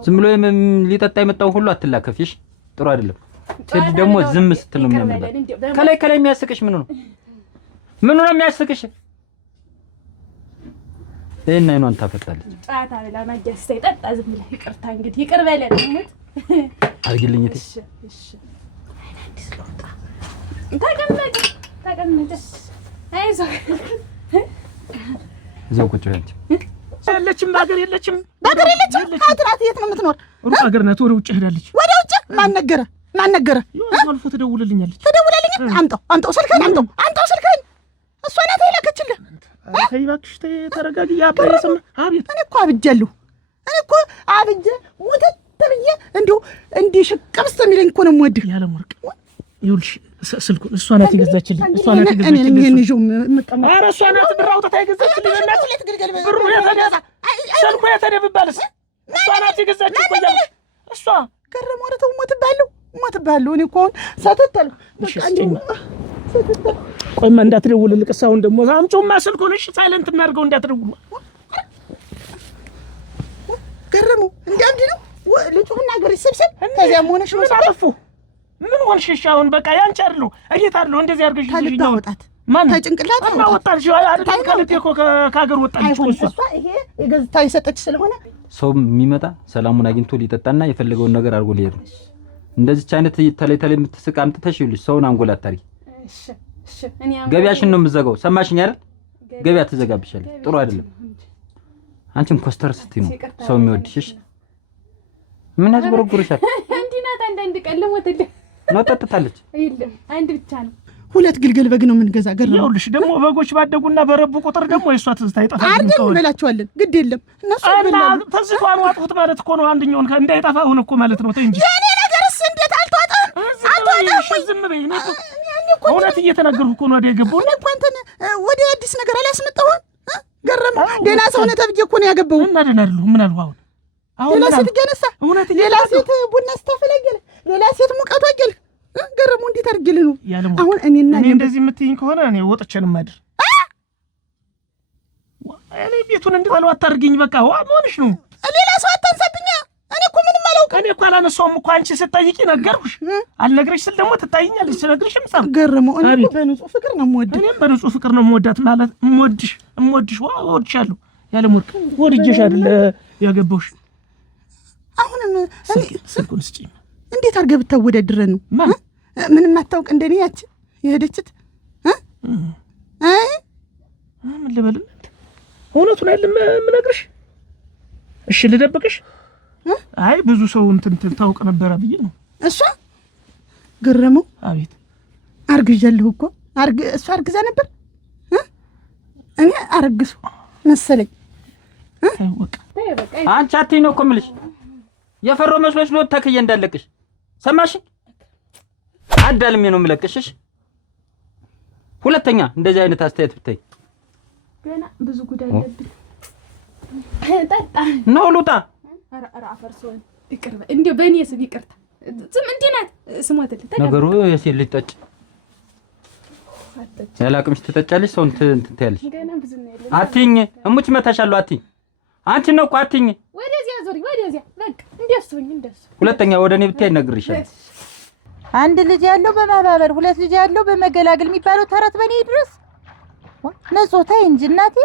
ዝም ብሎ ሊጠጣ የመጣው ሁሉ አትላከፊሽ። ጥሩ አይደለም። ሴት ደግሞ ዝም ስትል ነው የሚያምርበት። ከላይ የሚያስቅሽ ምን ነው የሚያስቅሽ? ይሄን አይኗን ታፈጣለች። ጫታ ብላ ማጃስ ሳይጠጣ ዝም ብላ ይቅርታ እንግዲህ ይቅር በለን እሙት አርግልኝ እቴ። እሺ አዲስ ለውጣ ተቀመጥ አይዞህ እዛው ቁጭ በይ አንቺ። የለችም በሀገር የለችም። አትራት የት ነው የምትኖር? ሩቅ ሀገር ናት። ወደ ውጭ ሄዳለች። ወደ ውጭ? ማን ነገረ? አልፎ ትደውልልኛለች። አምጣው ስልክህን አምጣው ስልክህን። እሷ ናት የላከችልህ። ተይ እባክሽ ተረጋጊ። አባዬ ስም አቤት። እኔ እኮ አብጃለሁ። አብጄ ሙተት ብዬ እንዲሁ እንዲህ ሽቅብ እስከሚለኝ እኮ ነው የምወድህ። ያለም ወርቅ ይኸውልሽ ስልኩን እሷ ናት የገዛችልኝ። ኧረ እሷ ናት ብር አውጥታ የገዛችልኝ። ብሩ የተገዛ ስልኩ የተደብባልስ እሷ ናት የገዛችው እኮ እያልኩሽ እሷ ገረመው። ኧረ ተው እሞትብሃለሁ። እኔ እኮ አሁን ሰተት አልኩ። ቆይማ እንዳትደውልልቅ አሁን ደግሞ አምጪውማ ስልኩን። እሺ ሳይለንት እናድርገው እንዳትደውል። ገረመው እንዲያምድ ነው ልጩህና ገር ይሰብሰብ። ከዚያም ሆነሽ ነው ሳጥፉ ምን ሆንሽ? እሺ አሁን በቃ ያንቺ አይደሉ እጌት አይደሉ እንደዚህ አድርገሽ ታልባ ወጣት ማን ታጭንቅላት እና ወጣልሽ ከልቴ እኮ ከሀገር ወጣልሽ እሷ። ይሄ የገዝታ የሰጠች ስለሆነ ሰው የሚመጣ ሰላሙን አግኝቶ ሊጠጣና የፈለገውን ነገር አድርጎ ሊሄድ ነው። እንደዚህች አይነት ተለይ የምትስቅ አምጥተሽ ይኸውልሽ ሰውን አንጎላ አታሪ። ገበያሽን ነው የምትዘጋው። ሰማሽኝ አይደል? ገበያ ትዘጋብሻለች። ጥሩ አይደለም። አንቺም ኮስተር ስትይ ነው ሰው የሚወድሽ። ምን ያስጎረጉርሻል? እንዲህ ናት። አንዳንድ ቀን ልሞትልህ ነው ጠጥታለች። አይደለም አንድ ብቻ ነው። 2 ግልገል በግ ነው የምንገዛ። ገረመው ይኸውልሽ ደግሞ በጎች ባደጉና በረቡ ቁጥር ደግሞ የእሷ ትዝታ ይጠፋል። አርደን እንበላቸዋለን። ግድ የለም እነሱ ይበላሉ። ትዝቷን ዋጥሁት ማለት እኮ ነው። አንደኛውን እንዳይጠፋ ሆነ እኮ ማለት ነው። ተይ እንጂ የኔ ነገርስ እንዴት አልተዋጠም? ዝም በይ። እውነት እየተናገርኩ እኮ ነው። ወዲያ የገባው እኔ እኮ አንተን ወደ አዲስ ነገር አላስመጣሁም። ገረመው ደህና ሰው ነህ ተብዬ እኮ ነው ያገባው። እና ደህና አይደለሁ። ምን አልሁ አሁን ሌላ ሴት ገነሳ፣ ሌላ ሴት ቡና ስታፈላገለ፣ ሌላ ሴት ሙቀቷ አገለ። ገረመው እንዴት አድርጌልህ ነው አሁን እኔና እኔ እንደዚህ የምትይኝ ከሆነ እኔ ወጥቼ ነው የማድር። እኔ ቤቱን እንድጠለው አታርጊኝ። በቃ መሆንሽ ነው። ሌላ ሰው አታንሳብኛ። እኔ እኮ ምንም አላውቅም። እኔ እኮ አላነሳውም እኮ አንቺ ስጠይቂ ነገርኩሽ። አልነግርሽ ስል ደግሞ ትታይኛለሽ። ስነግርሽም ጻፍ። ገረመው እኔ በንጹህ ፍቅር ነው የምወድህ። እኔም በንጹህ ፍቅር ነው የምወዳት። ማለት እምወድሽ እወድሻለሁ። ያለም ወርቅ ወድጄሽ አይደለ ያገባሁሽ። አሁንም ስልኩን ስጪኝ። እንዴት አድርገህ ብታወዳድረን ነው? ምንም አታውቅ እንደኔ ያቺ የሄደችት ምን ልበል? እውነቱን አይደለም የምነግርሽ። እሺ ልደብቅሽ? አይ ብዙ ሰው እንትን ታውቅ ነበረ ብዬ ነው። እሷ ገረመው። አቤት አርግዣለሁ እኮ እሷ አርግዛ ነበር። እኔ አረግሱ መሰለኝ። አንቺ አትይ ነው እኮ የምልሽ። የፈሮ መስሎሽ ነው ተክዬ እንዳለቅሽ። ሰማሽኝ? አዳልሜ ነው የምለቅሽሽ። ሁለተኛ እንደዚህ አይነት አስተያየት ብታይ ገና ብዙ ጉዳይ አለብኝ። ጠጣ ነው ሉጣ። ኧረ አፈርሶን ይቅርብ። እንዴ በእኔ ስም ይቅርታ። ዝም እንዴ ናት ስሞትልኝ። ነገሩ የሴት ልጅ ጠጭ ያላቅምሽ ትጠጫለሽ። ሰው እንትን ትያለሽ። ገና ብዙ ነው ያለው። አትይኝ እሙች መታሻለሁ። አትይኝ አንቺ ነው እኮ አትይኝ። ወደዚያ ዞሪ ወደዚያ። በቃ እንደሱኝ እንደሱ። ሁለተኛ ወደ እኔ ብታይ እነግርሻለሁ። አንድ ልጅ ያለው በማባበር 2 ልጅ ያለው በመገላገል የሚባለው ተረት በኔ ድረስ ነጾ ታይ እንጂ እናቴ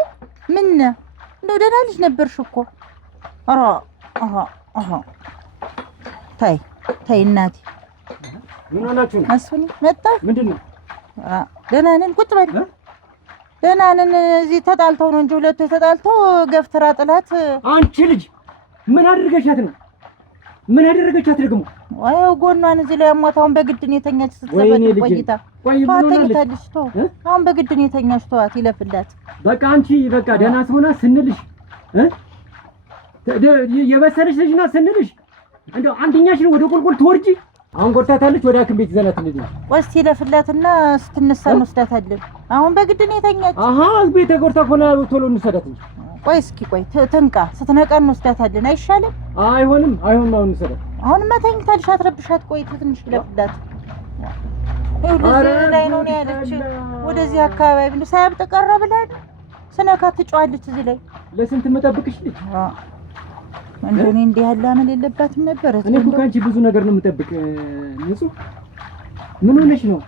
ምን እንደው ደህና ልጅ ነበርሽ እኮ። ኧረ ታይ እናቴ ምን ሆናችሁ ነው? መስፍን መጣ። ምንድነው? ደህና ነን። ቁጭ በል። ደህና ነን። እዚህ ተጣልተው ነው እንጂ ሁለቱ ተጣልተው ገፍትራ ጥላት። አንቺ ልጅ ምን አድርገሻት ነው? ምን አደረገቻት ደግሞ? ወይ ጎኗን እዚህ ላይ አሟታውን በግድ ነው የተኛች። ስትሰበጥ ቆይታ ተኝታለች። አሁን በግድ ነው የተኛች። ተዋት ይለፍላት። በቃ አንቺ በቃ ደህና ሰውና ስንልሽ የበሰለሽ ልጅ ናት ስንልሽ እንደው አንደኛሽ ነው ወደ ቁልቁል ትወርጂ። አሁን ጎርታታለች። ወደ ሐኪም ቤት ይዘናት እንዴ? ወስቲ ይለፍላትና ስትነሳ እንወስዳታለን። አሁን በግድ ነው የተኛች። ቤት ጎርታ ሆና ቶሎ እንሰዳት እንጂ። ቆይ እስኪ ትንቃ። ስትነቃ እንወስዳታለን። አይሻልም? አይሆንም። አሁን እንሰዳት። አሁንማ ተኝታለሽ። አትረብሻት። ቆይ ትንሽ ይለፍላት። ወደዚህ ላይ ነው ያለች። ወደዚህ አካባቢ ነው ሳያብጥ ቀረ ብላኝ ስነካት ትጫዋለች። እዚህ ላይ ለስንት መጠብቅሽ ልጅ እንደኔ እንዲህ ያለ አመል የለባትም ነበር። እኔ እኮ ካንቺ ብዙ ነገር ነው የምጠብቅ። ንጹህ ምን ሆነሽ ነው?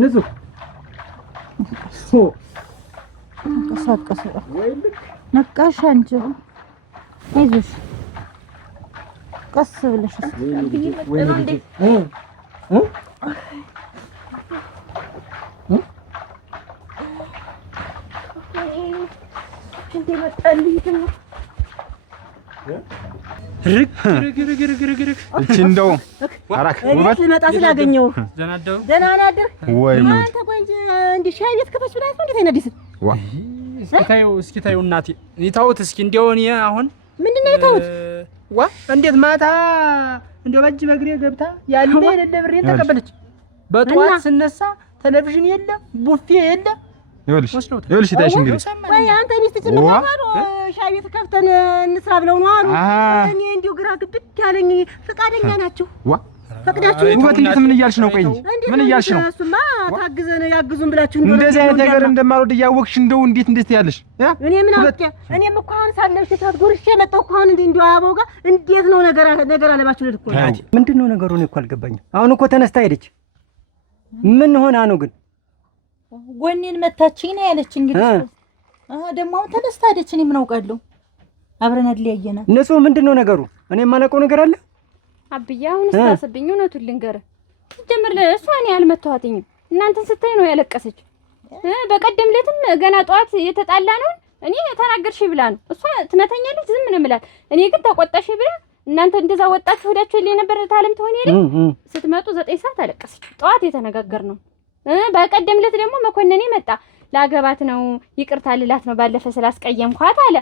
ንጹህ እንቀሳቀስ ነቃሽ አንቺ አይዞሽ ቀስ ብለሽ እንደው አራክ ውበት ልመጣ ስላገኘው ደህና ናደር ወይ ሙድ አንተ ቆይ እንጂ እንደ ሻይ ቤት ከፈች ብላት እንዴት አይነዲስ ዋ እስኪ ታዩ እናቴ ይታውት እስኪ እንደው እኔ አሁን ምንድነው ይታውት ዋ እንዴት ማታ እንደው በእጅ በእግሬ ገብታ ያለ የሌለ ብሬን ተቀበለች። በጠዋት ስነሳ ቴሌቪዥን የለ ቡፌ የለ ይኸውልሽ ታይሽ እንግዲህ ወይ አንተ ሚስት ጭምር ሻይ ቤት ከፍተን እንስራ ብለው ነው አሉ። እኔ እንዲሁ ግራ ግብት ያለኝ ፈቃደኛ ናቸው። ዋ ፈቅዳችሁ ውበት እንዴት ምን እያልሽ ነው? ቆይ እንጂ ምን እያልሽ ነው? እሱማ ታግዘን ያግዙን ብላችሁ ነው። እንደዚህ አይነት ነገር እንደማልወድ እያወቅሽ እንደው እንዴት ያለሽ እኔ ምን አውቄ እኔም እኮ አሁን ሳለሽ ተት ጉርሼ መጣሁ እኮ አሁን እንዲሁ አበው ጋር እንዴት ነው ነገር አለባችሁ ልትኮ ምንድነው ነገሩ? እኔ እኮ አልገባኝም። አሁን እኮ ተነስታ ሄደች። ምን ሆና ነው ግን? ጎኔን መታችኝ ነው ያለች። እንግዲህ ደግሞ አሁን ተነስታ ሄደች። እኔ ምን አውቃለሁ? አብረን አድልያየና ንጹህ ምንድነው ነገሩ? እኔ የማላውቀው ነገር አለ አብዬ። አሁን ስታስብኝ እውነቱን ልንገርህ፣ ሲጀምር እሷ እኔ አልመታኋትኝም። እናንተን ስታይ ነው ያለቀሰች። በቀደም ዕለትም ገና ጠዋት የተጣላ ነው እኔ ተናገርሽ ብላ ነው እሷ ትመታኛለች። ዝም ነው የምላት። እኔ ግን ተቆጣሽ ብላ እናንተ እንደዛ ወጣችሁ ሄዳችሁ የለ ነበር ታለም ትሆን የለ ስትመጡ 9 ሰዓት አለቀሰች። ጠዋት የተነጋገር ነው። በቀደም ዕለት ደግሞ መኮንኔ መጣ። ላገባት ነው ይቅርታ ልላት ነው ባለፈ ስላስቀየምኳት አለ።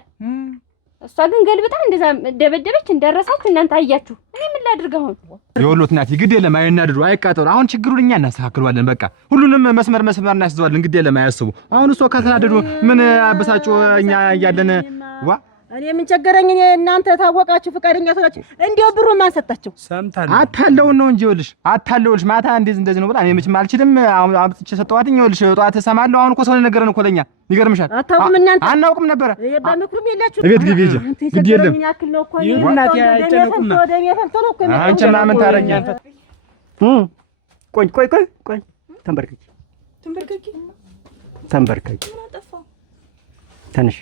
እሷ ግን ገልብጣ እንደዛ ደበደበች። እንደረሳችሁ እናንተ አያችሁ። እኔ ምን ላድርግ አሁን? የወሎት ናት። ግድ የለም አይናድዱ፣ አይቃጠሉ። አሁን ችግሩን እኛ እናስተካክለዋለን። በቃ ሁሉንም መስመር እናስይዘዋለን። ግድ የለም አያስቡ። አሁን እሷ ከተናደዱ ምን አበሳጩ? እኛ እያለን ዋ እኔ ምን ቸገረኝ? እኔ እናንተ ታወቃችሁ ፈቃደኛ ሰላችሁ እንዴው ብሩ ማን ሰጣችሁ? ሰምታለሁ። አታለውን ነው እንጂ ይኸውልሽ፣ አታለውልሽ ማታ እንደዚህ ነው ብላ እኔ መቼም አልችልም። አሁን አምጥቼ ሰጠዋትኝ። ይኸውልሽ ጠዋት እሰማለሁ። አሁን እኮ ሰው ነገረን እኮ ለኛ ይገርምሻል። አታውቁም እናንተ? አናውቅም ነበረ። በምክሩም የላችሁ። እቤት ግቢ እንጂ ግድ የለም። ይሁንናት ያጨነቁም አንቺማ ምን ታረጊያለሽ? ቆይ ተንበርከኪ ተነሽ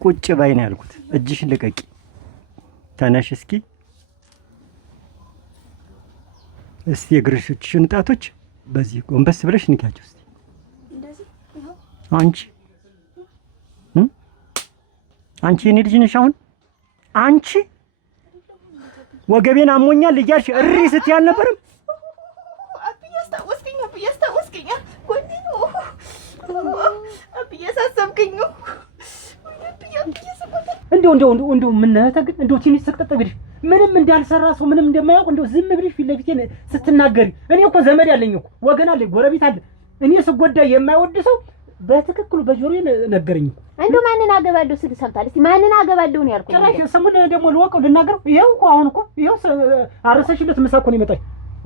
ቁጭ በይ ነው ያልኩት። እጅሽን ልቀቂ። ተነሽ እስኪ የእግርሽን ጣቶች በዚህ ጎንበስ ብለሽ ንኪያቸው እስቲ። አንቺ የኔ ልጅ ነሽ። አሁን አንቺ ወገቤን አሞኛል እያልሽ እሪ ስትይ አልነበረም? እንደው ምን ተግን እንደው ትንሽ ሰቅጠጥ ብለሽ ምንም እንዳልሰራ ሰው ምንም እንደማያውቅ እንደው ዝም ብለሽ ፊት ለፊቴ ስትናገሪ፣ እኔ እኮ ዘመድ ያለኝ እኮ ወገን አለኝ፣ ጎረቤት አለ። እኔ ስጎዳ የማይወድ ሰው በትክክሉ በጆሮዬ ነገረኝ። እንደው ማንን አገባለሁ ስል ሰምታለች። እስቲ ማንን አገባለሁ ነው ያልኩት። ጭራሽ ስሙን ደግሞ ልወቀው ልናገረው። ይኸው እኮ አሁን እኮ ይኸው አረሰሽለት ምሳ እኮ ነው የመጣች።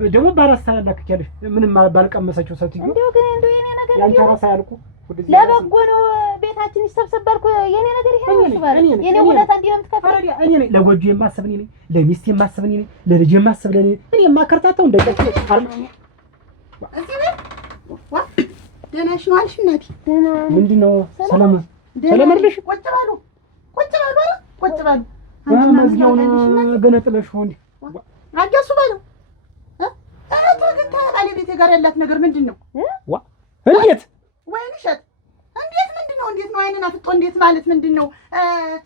ደግሞ ባራስ ታላክቻለሽ ምንም ባልቀመሰችው ሰትዩ። እንደው ግን እንደው የኔ ነገር ያንቺ ራሳ ያልኩ ለበጎ ነው። ቤታችን ይሰብሰባልኩ የኔ ነገር ይሄ ነው ማለት የኔ ሁለታ እንዲህ ነው የምትከፍለው። እኔ ነኝ ለጎጆ የማስብ እኔ ነኝ፣ ለሚስት የማስብ እኔ ነኝ፣ ለልጅ የማስብ እኔ ነኝ። እኔ የማከርታታው እንደቀጭ አርማ ደህና ነሽ ነው አልሽ እናቴ? ምንድነው ሰላም አይደለሽ? ቁጭ በሉ አይደል? ቁጭ በሉ መዝጊያውን ገነጥለሽ ሆንዲ አገሱ በሉ። ግን ከባለቤቴ ጋር ያላት ነገር ምንድነው? እንዴት ወይን እሸት እንዴት ምንድነው? እንዴት ነው አይንን አፍጦ እንዴት ማለት ምንድነው?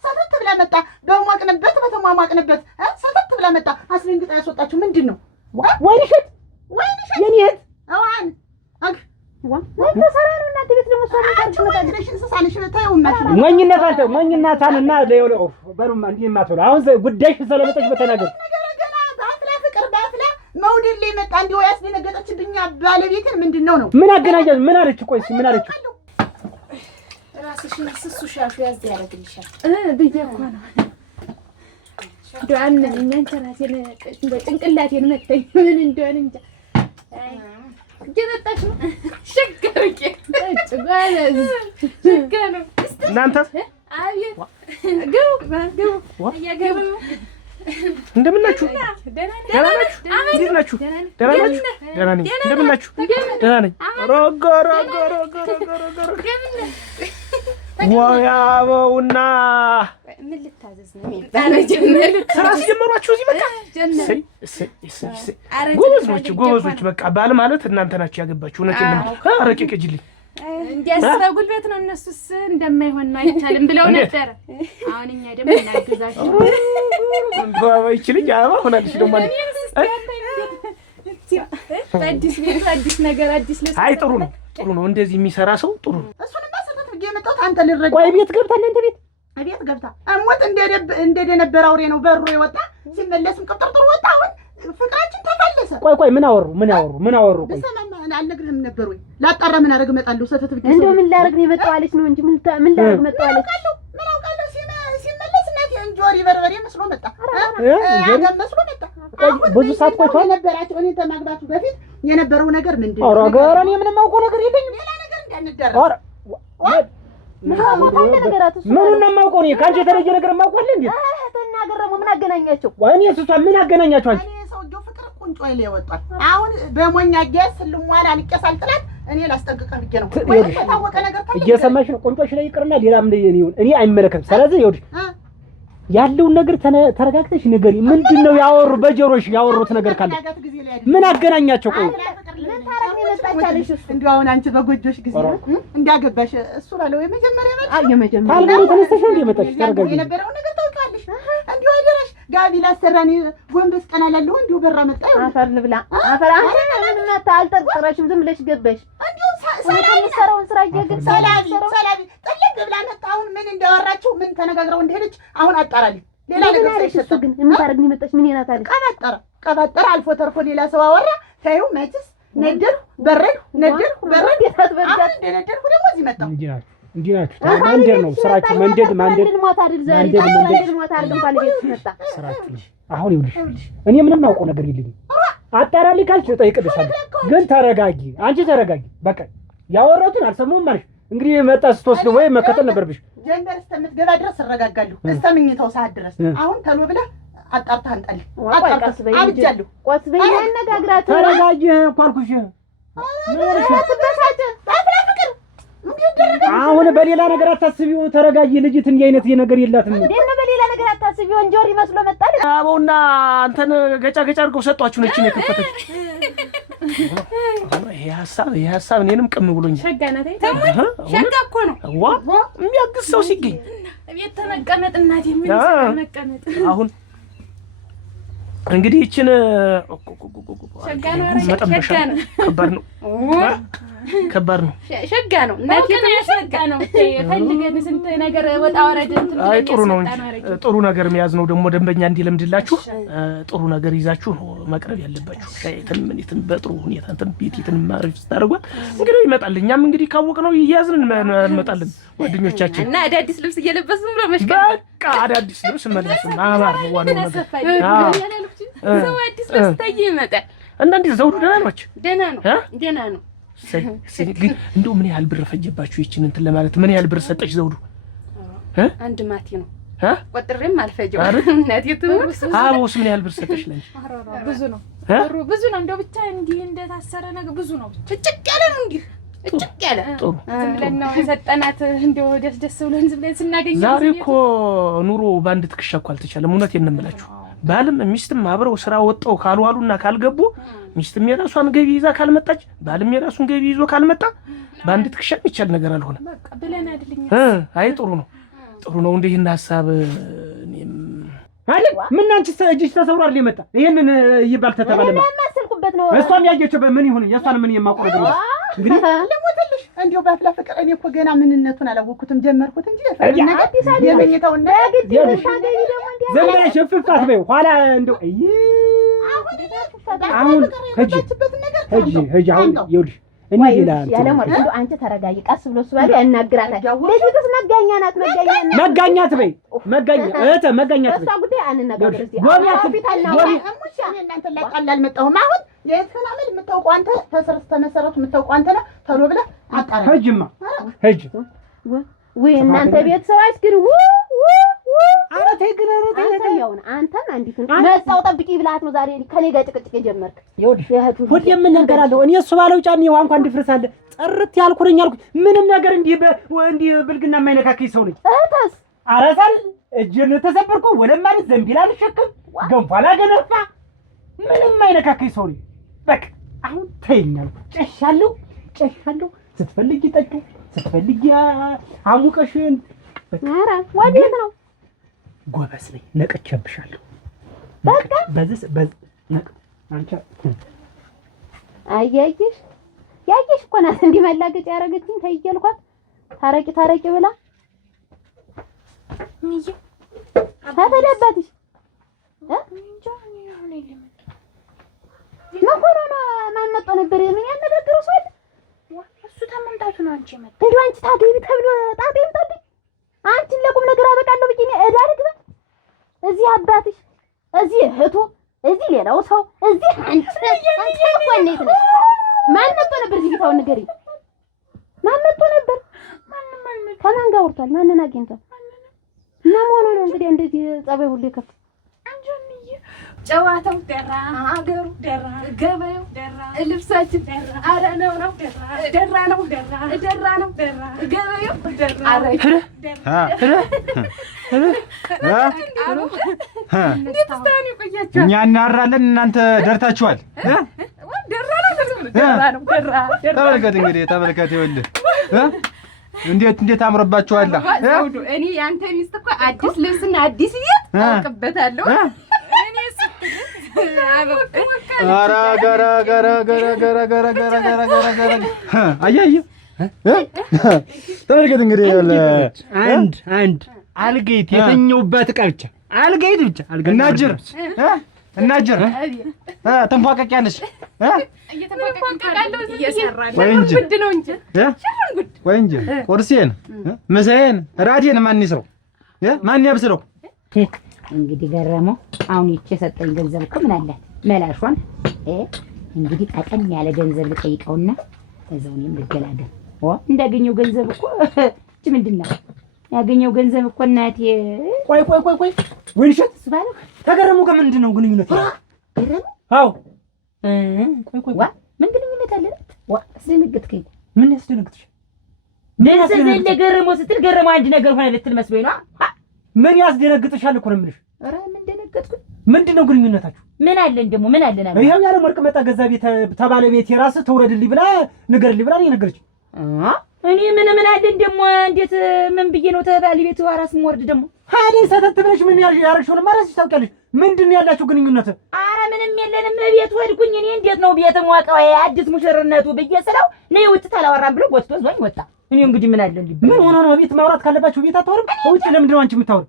ሰተት ብላ መጣ። በሟቅንበት በተሟሟቅንበት ሰተት ብላ መጣ። አስደንግጣ ያስወጣችሁ ምንድነው? ወይን እሸት የኔ እህት አዋን ወንተ ሰራ ነው እናንተ ቤት ደግሞ ሰራ ነው ታድርሽ እንስሳንሽ ታዩማሽ ሞኝነታንና ለየው በሩማ እንዴ ማተው አሁን ጉዳይሽ ስለመጣሽ በተናገር መውደድ ላይ መጣ። እንዲው ያስደነገጠችብኛ ባለቤትን ምንድነው ነው? ምን አገናኛል? ምን አለች? ቆይ ምን አለች? ራስሽን ስሱ ሻሹ ያዝ ያረግልሻል ብዬ እኮ ነው። ዶአን ምን ተራሴን በጭንቅላቴን መተኝ ምን እንደሆነ እንጃ። ጀበጣሽ ነው ሸገርቄ ጭጓለዝ ሸገር ነው እናንተ አቤት ገቡ ያገቡ እንደምን ናችሁ? ደህና ናችሁ? እንዴት ናችሁ? ደህና ናችሁ? ደህና ነኝ። እንደምን ናችሁ? ደህና ነኝ። ሮጎ ወይ አበውና ምን ልታዘዝ ነው የሚባለው? ስራ አስጀመሯችሁ እዚህ በቃ ጎበዞች በቃ ባል ማለት እናንተ ናችሁ ያገባችሁ። እውነቴን ነው። አረቄ ቅጅልኝ እንዲያስራ ጉልበት ነው። እነሱስ እንደማይሆን ነው አይቻልም ብለው ነበር። አሁን እኛ ደግሞ እናግዛችሁ። ይችልኝ አባ ሆናለች ደግሞ አዲስ ቤት አዲስ ነገር አዲስ ለስ አይ ጥሩ ነው። እንደዚህ የሚሰራ ሰው ጥሩ ነው። እሱንማ ሰተት ብዬ የመጣሁት አንተ ልረዳ። ቆይ ቤት ገብታ እናንተ ቤት ገብታ እሞት እንደደነበረ አውሬ ነው በሩ የወጣ ሲመለስም ቅጥርጥሩ ወጣ። አሁን ፍቅራችን ተፈለሰ። ቆይ ምን አወሩ? ቆይ አልነግርህም ነበር ወይ ላጣራ ምን አደረግ እመጣለሁ። ሰተት ብዬ እንደው ምን ላደርግ ነው የመጣው አለች ነው እንጂ ምን ላደርግ መጣው አለች። ምን አውቃለሁ ሲመለስ እናቴ እንጆሪ በርበሬ መስሎ መጣ። ያገም መስሎ መጣ። ብዙ ሰዓት ቆይቷል። ነበራችሁ እኔ ተማግባቱ በፊት የነበረው ነገር ምንድነው? ኧረ ጋር እኔ ምንም አውቀው ነገር የለኝም። ሌላ ነገር እንዳንደረስ ኧረ ምኑን ነው የማውቀው? እኔ ከአንቺ የተለየ ነገር የማውቀው አለ እንዴ? ተናገረሙ ምን አገናኛቸው? እኔ እሷ ምን አገናኛቸው? አንቺ እኔ ሰውዬው ፍቅር ቁንጮ ላይ ወጣል። አሁን በሞኛ ጌስ ልሟላ አልቀሳል ጥላት እኔ ላስጠንቅቀህ ብዬ ነው። ወይ የታወቀ ነገር ታውቂ እየሰማሽ ነው። ቁንጮሽ ላይ ይቅርና ሌላም እንደየኔ ይሁን እኔ አይመለከትም። ስለዚህ ይኸውልሽ ያለውን ነገር ተረጋግተሽ ንገሪ። ምንድነው ያወሩ በጆሮሽ ያወሩት ነገር ካለ ምን አገናኛቸው? ቆይ ምን ታረግ የመጣቻለሽ? እንዴ አሁን አንቺ በጎጆሽ ጊዜ እንዳገባሽ እሱ ባለው የመጀመሪያ ታልገኝ ተነስተሽ እንዴ መጣሽ? ተረጋጊ። የነበረው ነገር ታውቂያለሽ። እንዴ አይደረሽ ጋቢ ላሰራኒ ጎንበስ ቀና ላለው እንዴ በራ መጣ። አፈር ልብላ አፈር አንቺ ምንም አልጠርጥረሽም ዝም ብለሽ ገበሽ። እንዴ ሰላም ስራ ይገግል ሰላቢ ጥልቅ ብላ መጣ። አሁን ምን እንዳወራችሁ ምን ተነጋግረው እንደሄደች አሁን አጣራልኝ። ሌላ ነገር ሳይሰጥ ግን ምን ታረግ ነው የመጣሽ? ምን ይናታል? ቀባጠረ አልፎ ተርፎ ሌላ ሰው አወራ። ታዩ መችስ ነደርኩ በረድኩ አሁን እንደነደርኩ ደግሞ እዚህ መጣሁ። እንዲህ ናችሁ። መንደር ነው ስራችሁ። መንደድ ሞት አይደል? ዛሬ ሞት አይደል? እንኳን ቤት መጣ ስራችሁ። አሁን ይኸውልሽ እኔ ምንም አውቀው ነገር የለኝም። አጣራልኝ ካልሽ እጠይቅልሻለሁ። ግን ተረጋጊ፣ አንቺ ተረጋጊ። በቃ ያወራሁትን አልሰማሁም ማለት እንግዲህ መጣ ስትወስድ ወይ መከተል ነበርብሽ። ጀንበር እስከምትገባ ድረስ እረጋጋለሁ። እስከምኝተው ሰዓት ድረስ አሁን ተሎ ብለህ አጣርተህ አንጣልኝ። አብጃለሁ። ቆስ በይ አነጋግራት። ተረጋጊ እኮ አልኩሽ። አሁን በሌላ ነገር አታስቢው። ተረጋጊ። ልጅት እንዲህ አይነት ነገር የላትም። እንዴት ነው በሌላ ነገር አታስቢው? እንጆሪ መስሎ መጣል። አበውና አንተን ገጫ አድርገው ሰጧችሁ ነች ነው የከፈተች። ይሄ ሀሳብ እኔንም ቅም ብሎኛል። ሸጋ ናት። ሸጋ እኮ ነው። የሚያግዝ ሰው ሲገኝ ቤት ተመቀመጥ እናቴ ምን መቀመጥ። አሁን እንግዲህ ይችን ሸጋ ነው። ከባድ ነው። ሸጋ ነው። እናቴ ሸጋ ነው። ፈልገን ስንት ነገር ወጣ ወረድ እንትን። አይ ጥሩ ነው እንጂ ጥሩ ነገር መያዝ ነው ደግሞ ደንበኛ እንዲለምድላችሁ ጥሩ ነገር ይዛችሁ ነው መቅረብ ያለባችሁ። ምን በጥሩ ሁኔታ ቤትን ማረፍ ታደርጓል። እንግዲህ ይመጣል። እኛም እንግዲህ ካወቅነው ይያዝን እንመጣለን ጓደኞቻችን እና አዳዲስ ልብስ እየለበስን ብሎ መሽከርከር በቃ አዳዲስ ልብስ መልበስ ማማር ነው ዋናው ነገር። ሰው አዲስ ልብስ ታየ ይመጣል። እና እንዴ ዘውዱ ደህና ነው? ግን እንደው ምን ያህል ብር ፈጀባችሁ ይችን እንትን ለማለት? ምን ያህል ብር ሰጠች ዘውዱ? አንድ ማቲ ነው ቆጥሬም አልፈጀው። እናቴ ትሙት። አቦስ ምን ያህል ብር ሰጠች ለኝ? ብዙ ነው ብዙ ነው። እንደው ብቻ እንዲህ እንደታሰረ ነገር ብዙ ነው። ጭጭቅ ያለ ነው እንዲህ እጭቅ ያለ ጥሩ ብለን ነው የሰጠናት። እንደው ደስ ብለን ዝም ብለን ስናገኝ ዛሬ እኮ ኑሮ ባንድ ትከሻ እኮ አልተቻለም። እውነቴን ነው የምላችሁ። ባልም ሚስትም አብረው ስራ ወጣው ካልዋሉና ካልገቡ ሚስትም የራሷን ገቢ ይዛ ካልመጣች ባልም የራሱን ገቢ ይዞ ካልመጣ ባንድ ትከሻ የሚቻል ነገር አልሆነ። በቃ ብለን አይደልኝ። አይ ጥሩ ነው። እንደዚህ ሐሳብ እኔም አይደል ምን አንቺ እጅሽ ተሰውሮ አይደል የመጣ ይሄንን ይባል ተተባለ ማማሰልኩበት ነው። እሷም ያየችው ምን ይሁን የሷን ምን የማውቀው ነገር ነው። እንግዲህ ለሞተልሽ እንዴው ባፍላ ፍቅር እኔ እኮ ገና ምንነቱን አላወኩትም ጀመርኩት እንጂ የመኝታውና ዘመናሽ ፍፍታት በይ ኋላ እንደው አሁን ሂጂ አሁን ይኸውልሽ እኔ ሌላ ያለ ማለት እንደው አንቺ ተረጋጊ። ቀስ ብሎ እሱ ባለ ያናግራታል። ለዚህ መጋኛ ናት። መጋኛት በይ መጋኛት እሷ ጉዳይ አንነጋገር። እዚህ እናንተ ላጣላ አልመጣሁም። አሁን የእንትን አመል የምታውቀው አንተ ተመሰረቱ የምታውቀው አንተ ነህ። ቶሎ ብለህ አጣራ። ሂጂማ ሂጂ። ወይ እናንተ ቤተሰባች ግን ኧረ ተይ ግን ኧረ ተይ አንተ ያው አንተም አንዲት መጣው ጠብቂ ብላት ነው ዛሬ ከኔ ጋር ጭቅጭቅ የጀመርክ። ይኸውልሽ ሁሌ ምን ነገር አለው እኔ እሱ ባለው ጫን ይዋ እንኳን ድፍረሳለ ጥርት ያልኩኝ ምንም ነገር እንዲህ ብልግና የማይነካከኝ ሰው ነኝ። እህተስ አረሳል እጄን ተሰበርኩ ወለም ማለት ዘንቢል አልሸከም ገንፎ አላገነፋ ምንም የማይነካከኝ ሰው ነኝ። በቃ አሁን ተይኛል። ጨሻለሁ ስትፈልጊ ጠጪ ስትፈልጊ አሙቀሽን። ኧረ ወዴት ነው? ጎበዝ ነኝ ነቅቼብሻለሁ። በቃ በዚህ አንቺ አያይሽ እኮ ናት እንዲህ መላገጫ ያደረገችኝ። ተይ እያልኳት ታረቂ ብላ ተደባትሽ መኮረና ማን መጣ ነበር? ምን ያነጋግረው ሰው አለ? እሱ ተመምጣቱ ነው። አንቺ መጣ እንደው አንቺ ታገቢ ተብሎ ጣጣ ይምጣልኝ። አንቺን ለቁም ነገር አበቃለሁ ብዬ ነው እዳ ልግባ። እዚህ አባትሽ፣ እዚህ እህቱ፣ እዚህ ሌላው ሰው፣ እዚህ አንቺ እኮ እንዴት ነሽ? ማን መጥቶ ነበር? እዚህ ቢታውን ንገሪኝ። ማን መጥቶ ነበር? ከማን ጋር ወርቷል? ማንን አግኝቷል? እና መሆኑ ነው እንግዲህ እንደዚህ ጸባይ ሁሉ ይከፍ ጨዋታው ደራ፣ ሀገሩ ደራ፣ ገበያው ደራ፣ ልብሳችን ደራ፣ አረ ነው ደራ ነው ገበያው ደራ። አረ እንዴት ስታኒ ቆያችሁ? እኛ እናራለን እናንተ ደርታችኋል። ደራ። ተመልከት እንግዲህ ተመልከት። ይኸውልህ እንዴት አምሮባችኋል። እኔ ያንተ ሚስት እኮ አዲስ ልብስና አዲስ ቤት አውቅበታለሁ። አየህ ተመልከት እንግዲህ አንድ አልጌት የተኛውባት ዕቃ ብቻ አልጌት ብቻ እናጅር ተንፏቀቂያለሽ ወይ እንጂ ቁርሴን ምሳዬን ራቴን ማን ይስረው ማን ያብስለው? እንግዲህ ገረመው አሁን ይቼ ሰጠኝ ገንዘብ እኮ ምን አላት መላሿን እንግዲህ ጠቀም ያለ ገንዘብ ልጠይቀውና እዛው እኔም ልገላገል። እንዳገኘው ገንዘብ እኮ እቺ ምንድን ነው ያገኘው ገንዘብ እኮ እናቴ። ቆይ ወይንሸት ስባለው ተገረመው ጋር ምንድን ነው ግንኙነት? ገረመው አዎ ቆይ ምን ግንኙነት አለ? አስደነገጥከኝ። ምን ያስደነግጥሽ? ደስ ዘለ ገረመው ስትል ገረመው አንድ ነገር ሆነ ልትል መስሎኝ ነው። ምን ያስደነግጥሻል እኮ ነው የምልሽ። ኧረ ምን ደነገጥኩ? ምንድነው ግንኙነታችሁ? ምን አለን ደግሞ ምን አለን አለ? ይሄው ያለ ወርቅ መጣ ገዛ ቤት ተባለቤት የራስህ ተውረድልኝ ብላ ንገርልኝ ብላ ነገረች። እኔ ምን አለን ደግሞ እንዴት ምን ብዬ ነው ተባለቤቱ አራስ ወርድ ደግሞ ሃሌ ሰተት ብለሽ ምን ያረግሽውን ማራስሽ ታውቂያለሽ። ምንድነው ያላችሁ ግንኙነት? ኧረ ምንም የለንም። ቤት ወድኩኝ እኔ እንዴት ነው ቤት ሞቀው አዲስ ሙሽርነቱ ብዬ ስለው ነይ ውጭ ታላወራም ብሎ ወጥቶ ዞኝ ወጣ። እኔ እንግዲህ ምን አለን ምን ሆነ ነው ቤት ማውራት ካለባችሁ ቤት አታወሩም? ውጭ ለምንድን ነው አንቺ የምታወሩ?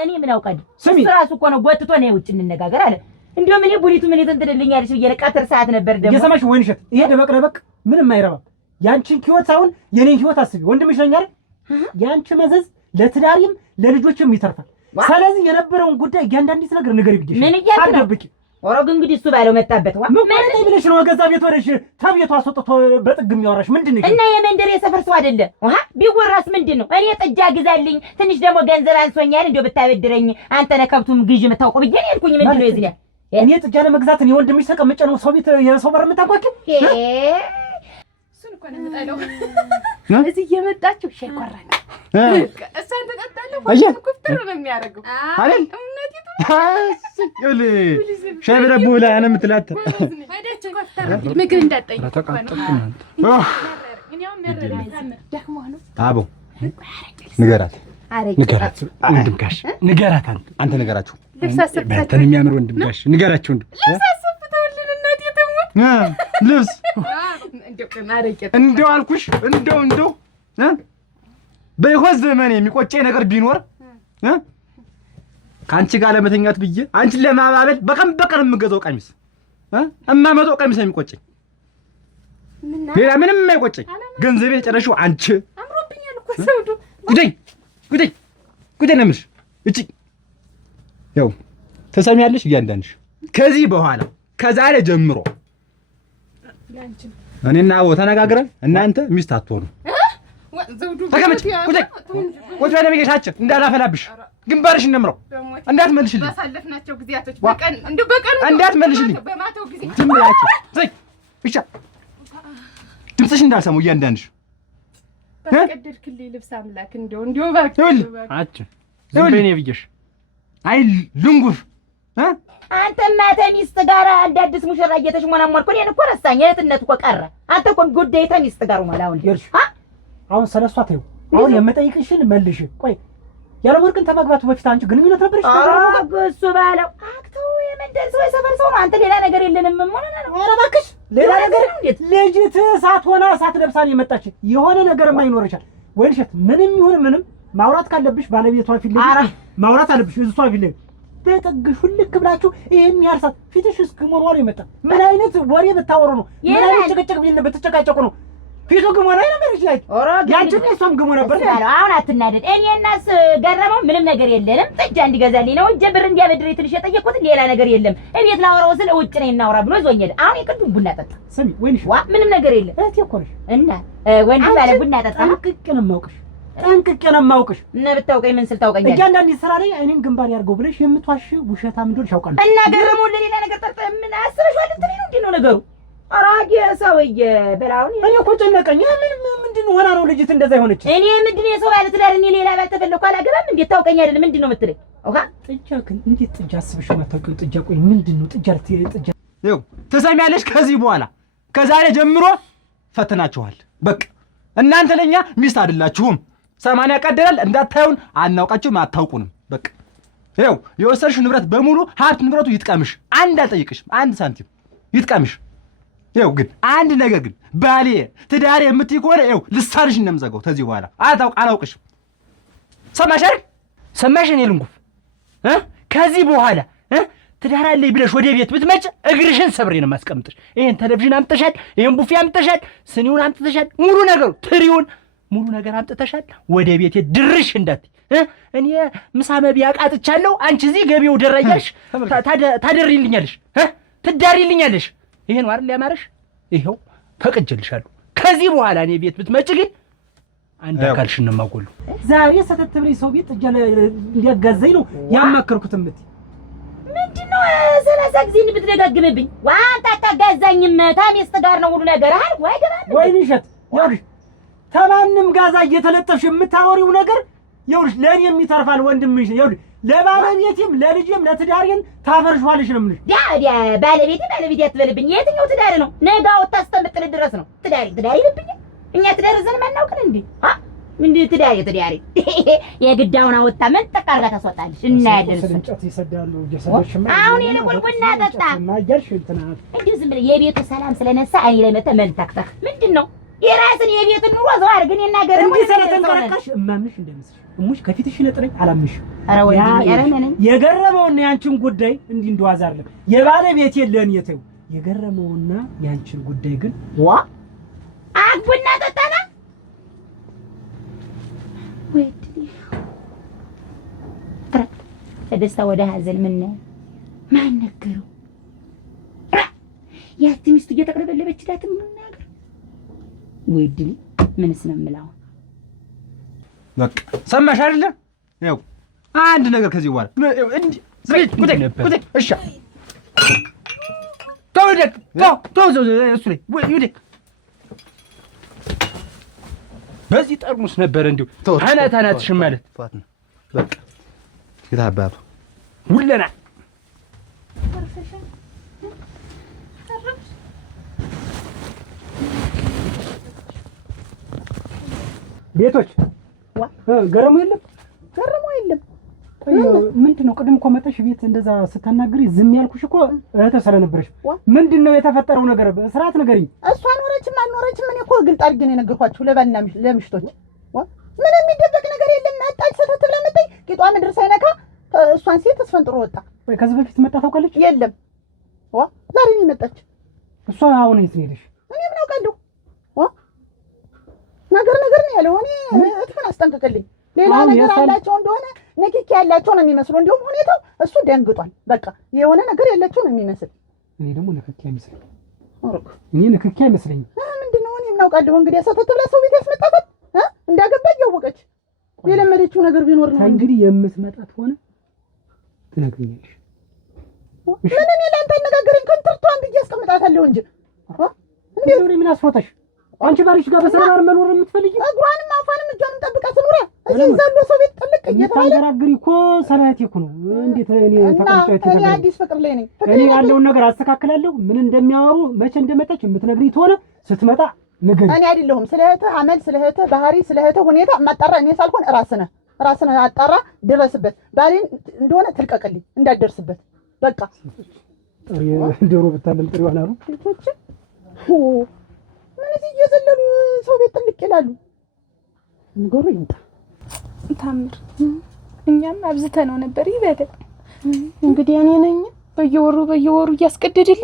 እኔ ምን አውቃለሁ? ስሚ ራሱ እኮ ነው ወጥቶ ነው ውጭ እንነጋገር አለ። እንደውም እኔ ቡሊቱ ምን የተንተደልኛል እሺ የለቃተር ሰዓት ነበር ደግሞ የሰማሽ ወይንሸት ይሄ ደበቅ ምንም አይረባም። ያንቺን ህይወት ሳይሆን የኔን ህይወት አስቢ። ወንድምሽ ነኝ አይደል? ያንቺ መዘዝ ለትዳሪም ለልጆችም ይተርፋል። ስለዚህ የነበረውን ጉዳይ እያንዳንዲት ነገር ንገሪ ብዬሽ ምን እያደረግሽ ወሮግ እንግዲህ እሱ ባለው መጣበት ምን ብለሽ ነው ገዛ ቤት ወደሽ ተቤቱ አስወጥቶ በጥግ የሚያወራሽ ምንድን ነው? እና የመንደር የሰፈር ሰው አይደለ? ቢወራስ ምንድን ነው? እኔ ጥጃ ግዛልኝ ትንሽ ደግሞ ገንዘብ አንሶኛል እንደው ብታበድረኝ አንተ ነህ ከብቱም ግዢ የምታውቀው ብዬሽ ነው ያልኩኝ። ምንድን ነው የዚህ እኔ ጥጃ ለመግዛት ነው ወንድምሽ ተቀምጬ ነው ሰው ቤት የሰው በር የምታንኳኪው? እሱን እኮ ነው የምጠለው። እዚህ እየመጣችሁ ሻይ ቆራኝ እሷን ተጠጣለሁ ወይስ ኩፍተር ነው የሚያደርገው አይደል? ሻይ ብረቡ ላይ አነ የምትላት ወደች ኩፍተር ምግብ እንዳጠይቅ አቦ ንገራት ወንድም ጋሽ ንገራት። አንተ ንገራችሁ በእንትን የሚያምር ወንድም ጋሽ ንገራችሁ። ልብስ አሰፍተውልን እናቴ ተሞት ልብስ እንደው አልኩሽ እንደው በይሆን ዘመን የሚቆጨኝ ነገር ቢኖር ከአንቺ ጋር ለመተኛት ብዬ አንቺን ለማባበል በቀን የምገዛው ቀሚስ እማመጣው ቀሚስ ነው የሚቆጨኝ። ሌላ ምንም የማይቆጨኝ ገንዘቤን የጨረሽው አንቺ። አምሮብኛል እኮ ሰውዱ ጉዴ ነው የምልሽ። እጪ ያው ተሰሚያለሽ እያንዳንድሽ ከዚህ በኋላ ከዛሬ ጀምሮ እኔና አቦ ተነጋግረን እናንተ ሚስት አትሆኑ። ተቀመጭ ቁጭ በይ። እንዳላፈላብሽ ግንባርሽ እንደምረው እንዳትመልሽልኝ። ባሳለፍናቸው ጊዜያቶች በቀን እንዳትመልሽልኝ። በማታው ጊዜ ዝም ብላችሁ ዘይ ብቻ ድምፅሽ እንዳልሰሙ እያንዳንድሽ ባስቀደድክልኝ ልብስ አምላክ እንደው እባክህ ዝም በይ ነው ብዬሽ። አይ ልንጉፍ አንተማ ተሚስት ጋር አንድ አዲስ ሙሽራ እየተሽሞናሞንኩ እኔን እኮ ረሳኝ። እህትነት እኮ ቀረ። አንተ እኮ ጉዳይ ተሚስት ጋር ማለት ይርሽ አሁን ስለሷ ተይው። አሁን የምጠይቅሽን መልሽ። ቆይ ያለ ወርቅን ተመግባቱ በፊት አንቺ ግንኙነት ነበርሽ? እሱ ባለው አክተው የመንደር ሰው የሰፈር ሰው ነው። አንተ ሌላ ነገር የለንም። ምን ሆነ ነው? ኧረ እባክሽ ሌላ ነገር እንዴት ልጅት ሳትሆና ሳትለብሳን የመጣች የሆነ ነገርማ ይኖርሻል ወይ? ልሽት ምንም ይሁን ምንም ማውራት ካለብሽ ባለቤቷ ፊት ላይ ማውራት አለብሽ። እሷ ፊት ላይ በጥግሽ ልክ ብላችሁ ይሄን ያርሳት ፊትሽ እስከሞሯል ይመጣ። ምን አይነት ወሬ ብታወሩ ነው? ምን አይነት ጭቅጭቅ ብትጨቃጨቁ ነው? ፊቱ ግሞና ነበርሽ ላይ ያንቺ እሷም ግሞ ነበር። አሁን አትናደድ። እኔናስ ገረመው ምንም ነገር የለንም። ጥጃ እንዲገዛልኝ ነው እንጂ ብር እንዲያበድረኝ ትንሽ የጠየቅኩት ሌላ ነገር የለም። እቤት ላወራው ስለ ውጭ ነኝ እናውራ ብሎ ዞኛል። አሁን የቅዱም ቡና ጠጣ። ስሚ ወይንሽ ዋ ምንም ነገር የለም። እህቴ እኮ ነሽ እና ወንድ ባለ ቡና ጠጣ። ጠንቅቄ ነው የማውቅሽ እና ብታውቀኝ ምን ስል ታውቀኛለህ? እያንዳንዱ ስራ ላይ እኔን ግንባር ያርገው ብለሽ የምትዋሽ ውሸታም እንደሆንሽ አውቃለሁ። እና ገረመው ለሌላ ነገር ጠርጠህ ምን አስበሽዋል? እንትን ነው እንዴ ነው ነገሩ? አራጌ ሰውዬ በላውን እኔ እኮ ጨነቀኝ። ምንድን ነው ሆና ነው ልጅት እንደዛ ይሆነች? እኔ ምንድን ነው የሰው ባለ ትዳር እኔ ሌላ ባል ተፈለኩ አላገባም። እንዴት ታውቀኝ አይደለም? ምንድን ነው የምትለኝ? ኦሃ ጥጃ ግን እንዴት ጥጃ አስበሽ ማታውቂው ጥጃ? ቆይ ምንድን ነው ጥጃ? ይኸው ትሰሚያለሽ? ከዚህ በኋላ ከዛሬ ጀምሮ ፈተናችኋል። በቃ እናንተ ለኛ ሚስት አይደላችሁም። 80 ቀደላል እንዳታዩን፣ አናውቃችሁም፣ አታውቁንም። በቃ ይኸው የወሰድሽው ንብረት በሙሉ ሀብት ንብረቱ ይጥቀምሽ። አንድ አልጠይቅሽም፣ አንድ ሳንቲም ይጥቀምሽ። ይኸው ግን አንድ ነገር ግን ባሌ ትዳሬ የምትይ ከሆነ ይኸው ልሳንሽ እንደምዘጋው ከዚህ በኋላ አላውቅሽም። ሰማሽ አይደል? ሰማሽ? እኔ ልንጉፍ ከዚህ በኋላ ትዳር አለኝ ብለሽ ወደ ቤት ብትመጭ እግርሽን ሰብሬ ነው የማስቀምጥሽ። ይሄን ቴሌቪዥን አምጥተሻል፣ ይሄን ቡፌ አምጥተሻል፣ ስኒውን አምጥተሻል፣ ሙሉ ነገሩ ትሪውን ሙሉ ነገር አምጥተሻል። ወደ ቤቴ ድርሽ እንዳት እኔ ምሳ መብያ ቃጥቻለሁ። አንቺ እዚህ ገቢው ደረያሽ ታደሪልኛለሽ፣ ትዳሪልኛለሽ። ይሄን አይደል ያማረሽ? ይሄው ፈቅጄልሻለሁ። ከዚህ በኋላ እኔ ቤት ብትመጭ ግን አንድ አካልሽን ነው የማጎሉ። ዛሬ ሰተት ብለሽ ሰው ቤት እጃ እንዲያጋዘኝ ነው ያማከርኩት። ምንድነው 30 ጊዜ ብትደጋግምብኝ? ዋንታ አታጋዛኝም። ታሚስት ጋር ነው ሙሉ ነገር አይደል? ወይ ገባን ወይ ልሽት ይኸውልሽ ተማንም ጋዛ እየተለጠፍሽ የምታወሪው ነገር ይኸውልሽ ለእኔም ይተርፋል። ወንድምሽ ይኸውልሽ ለባለቤቴም ለልጄም ለትዳሬን ታፈርሽዋለሽ ነው የምልሽ። ያ ባለቤቴ አትበልብኝ። የትኛው ትዳር ነው? ነገ አውጥታ ስተምጥል ድረስ ነው ትዳሬ ይልብኛል። እኛ ትዳር ዘን ማናውቅን እንዴ? ምንድን ትዳሬ የግዳውን አወጣ መንጠቅ አድርጋ ታስወጣለሽ። እናያለን። እንጨት ይሰዳሉ እየሰደሽማ። አሁን ይልቁን ቡና ጠጣ ማያልሽ እንትና እንዴ ዝም ብለህ የቤቱ ሰላም ስለነሳ አይኔ ላይ መተህ መንታክተህ ምንድን ነው የራስን የቤትን ኑሮ ዘው አድርገን እናገረው። እንዴ ስለተንቀረቀሽ እማምሽ እንደምስሽ እሙሽ ከፊትሽ ነጥረኝ አላምሽ። ኧረ ወንድም ያረመነኝ የገረመውና ያንቺን ጉዳይ እንዲህ እንደዋዛ አይደለም። የባለቤቴ ለኔ ተው የገረመውና ያንቺን ጉዳይ ግን ዋ ቡና ጠጣና ወይ ከደስታ ወደ ሀዘን ምን ማን ነገረው? ያቺ ሚስቱ እየተቀለበለበችላት ምን ነገር ወይ ድል ምንስ ነው የምለው? በቃ ሰማሽ አይደለ? ያው አንድ ነገር ከዚህ በኋላ እንዴ ዝም ጉዴ እሺ ተወደቅ እሱ ላይ ወይ በዚህ ጠርሙስ ነበር እንዲሁ ታናታናትሽን ማለት በቃ ይታባቱ ሁለና ቤቶች ገረሙ የለም። ምንድነው? ቅድም እኮ መጣሽ ቤት እንደዛ ስታናግሪ ዝም ያልኩሽ እኮ እህተ ስለነበረሽ ምንድነው የተፈጠረው ነገር? ስርዓት ንገሪኝ። እሷ ኖረችም አልኖረችም እኔ እኮ ግልጥ አድርጌ ነው የነገርኳችሁ ለባልና ለምሽቶች። ምንም የሚደበቅ ነገር የለም። መጣች ሰተት ብላ መጣች። ቂጧ ምድር ሳይነካ እሷን ሴት አስፈንጥሮ ወጣ። ወይ ከዚህ በፊት መጣ ታውቃለች? የለም ዛሬ ነው የመጣች። እሷ አሁን የት ነው ሄደሽ? እኔ ምን አውቃለሁ? ነገር ነው ያለው። እኔ እትፈን አስጠንቅቅልኝ። ሌላ ነገር አላቸው እንደሆነ ንክኪ ያላቸው ነው የሚመስሉ። እንዲሁም ሁኔታው እሱ ደንግጧል። በቃ የሆነ ነገር ያላቸው ነው የሚመስል። እኔ ደግሞ ንክኪ አይመስለኝም። ንክኪ አይመስለኝም። ምንድነው? እኔ ምን አውቃለሁ? እንግዲህ ሰተት ብላ ሰው ቤት ያስመጣታት እንዳገባ እያወቀች የለመደችው ነገር ቢኖር ነው እንግዲህ የምትመጣት ሆነ ትነግሪኛለሽ። ምን እኔ ለአንተ አነጋገረኝ ኮንትራክቷን ብዬ አስቀምጣታለሁ እንጂ እንዴ ምን አስፎታሽ? አንቺ ባልሽ ጋር በሰላም መኖር የምትፈልጊ? እግሯንም አፏንም እጇንም ጠብቃ ትኑራ። እዚህ ዘሎ ሰው ቤት ጥልቅ እየተባለ ታንገራግሪ እኮ ሰላቴ እኮ ነው። እንዴት እኔ ተቀምጫት እኔ አዲስ ፍቅር ላይ ነኝ። እኔ ያለውን ነገር አስተካክላለሁ። ምን እንደሚያወሩ መቼ እንደመጣች የምትነግሪኝ ተሆነ ስትመጣ ንገሪ። እኔ አይደለሁም ስለ እህትህ አመል፣ ስለ እህትህ ባህሪ፣ ስለ እህትህ ሁኔታ ማጣራ እኔ ሳልሆን ራስህ አጣራ፣ ድረስበት። ባሌን እንደሆነ ትልቀቅልኝ እንዳትደርስበት በቃ። ዶሮ ብታለም ጥሪ ይሆናሉ። ምን እዚህ እየዘለሉ ሰው ቤት ጥልቅ ይላሉ። ንገሩ ይምጣ ታምር። እኛም አብዝተነው ነበር ይበለ። እንግዲህ እኔ ነኝ በየወሩ እያስቀደድልኝ።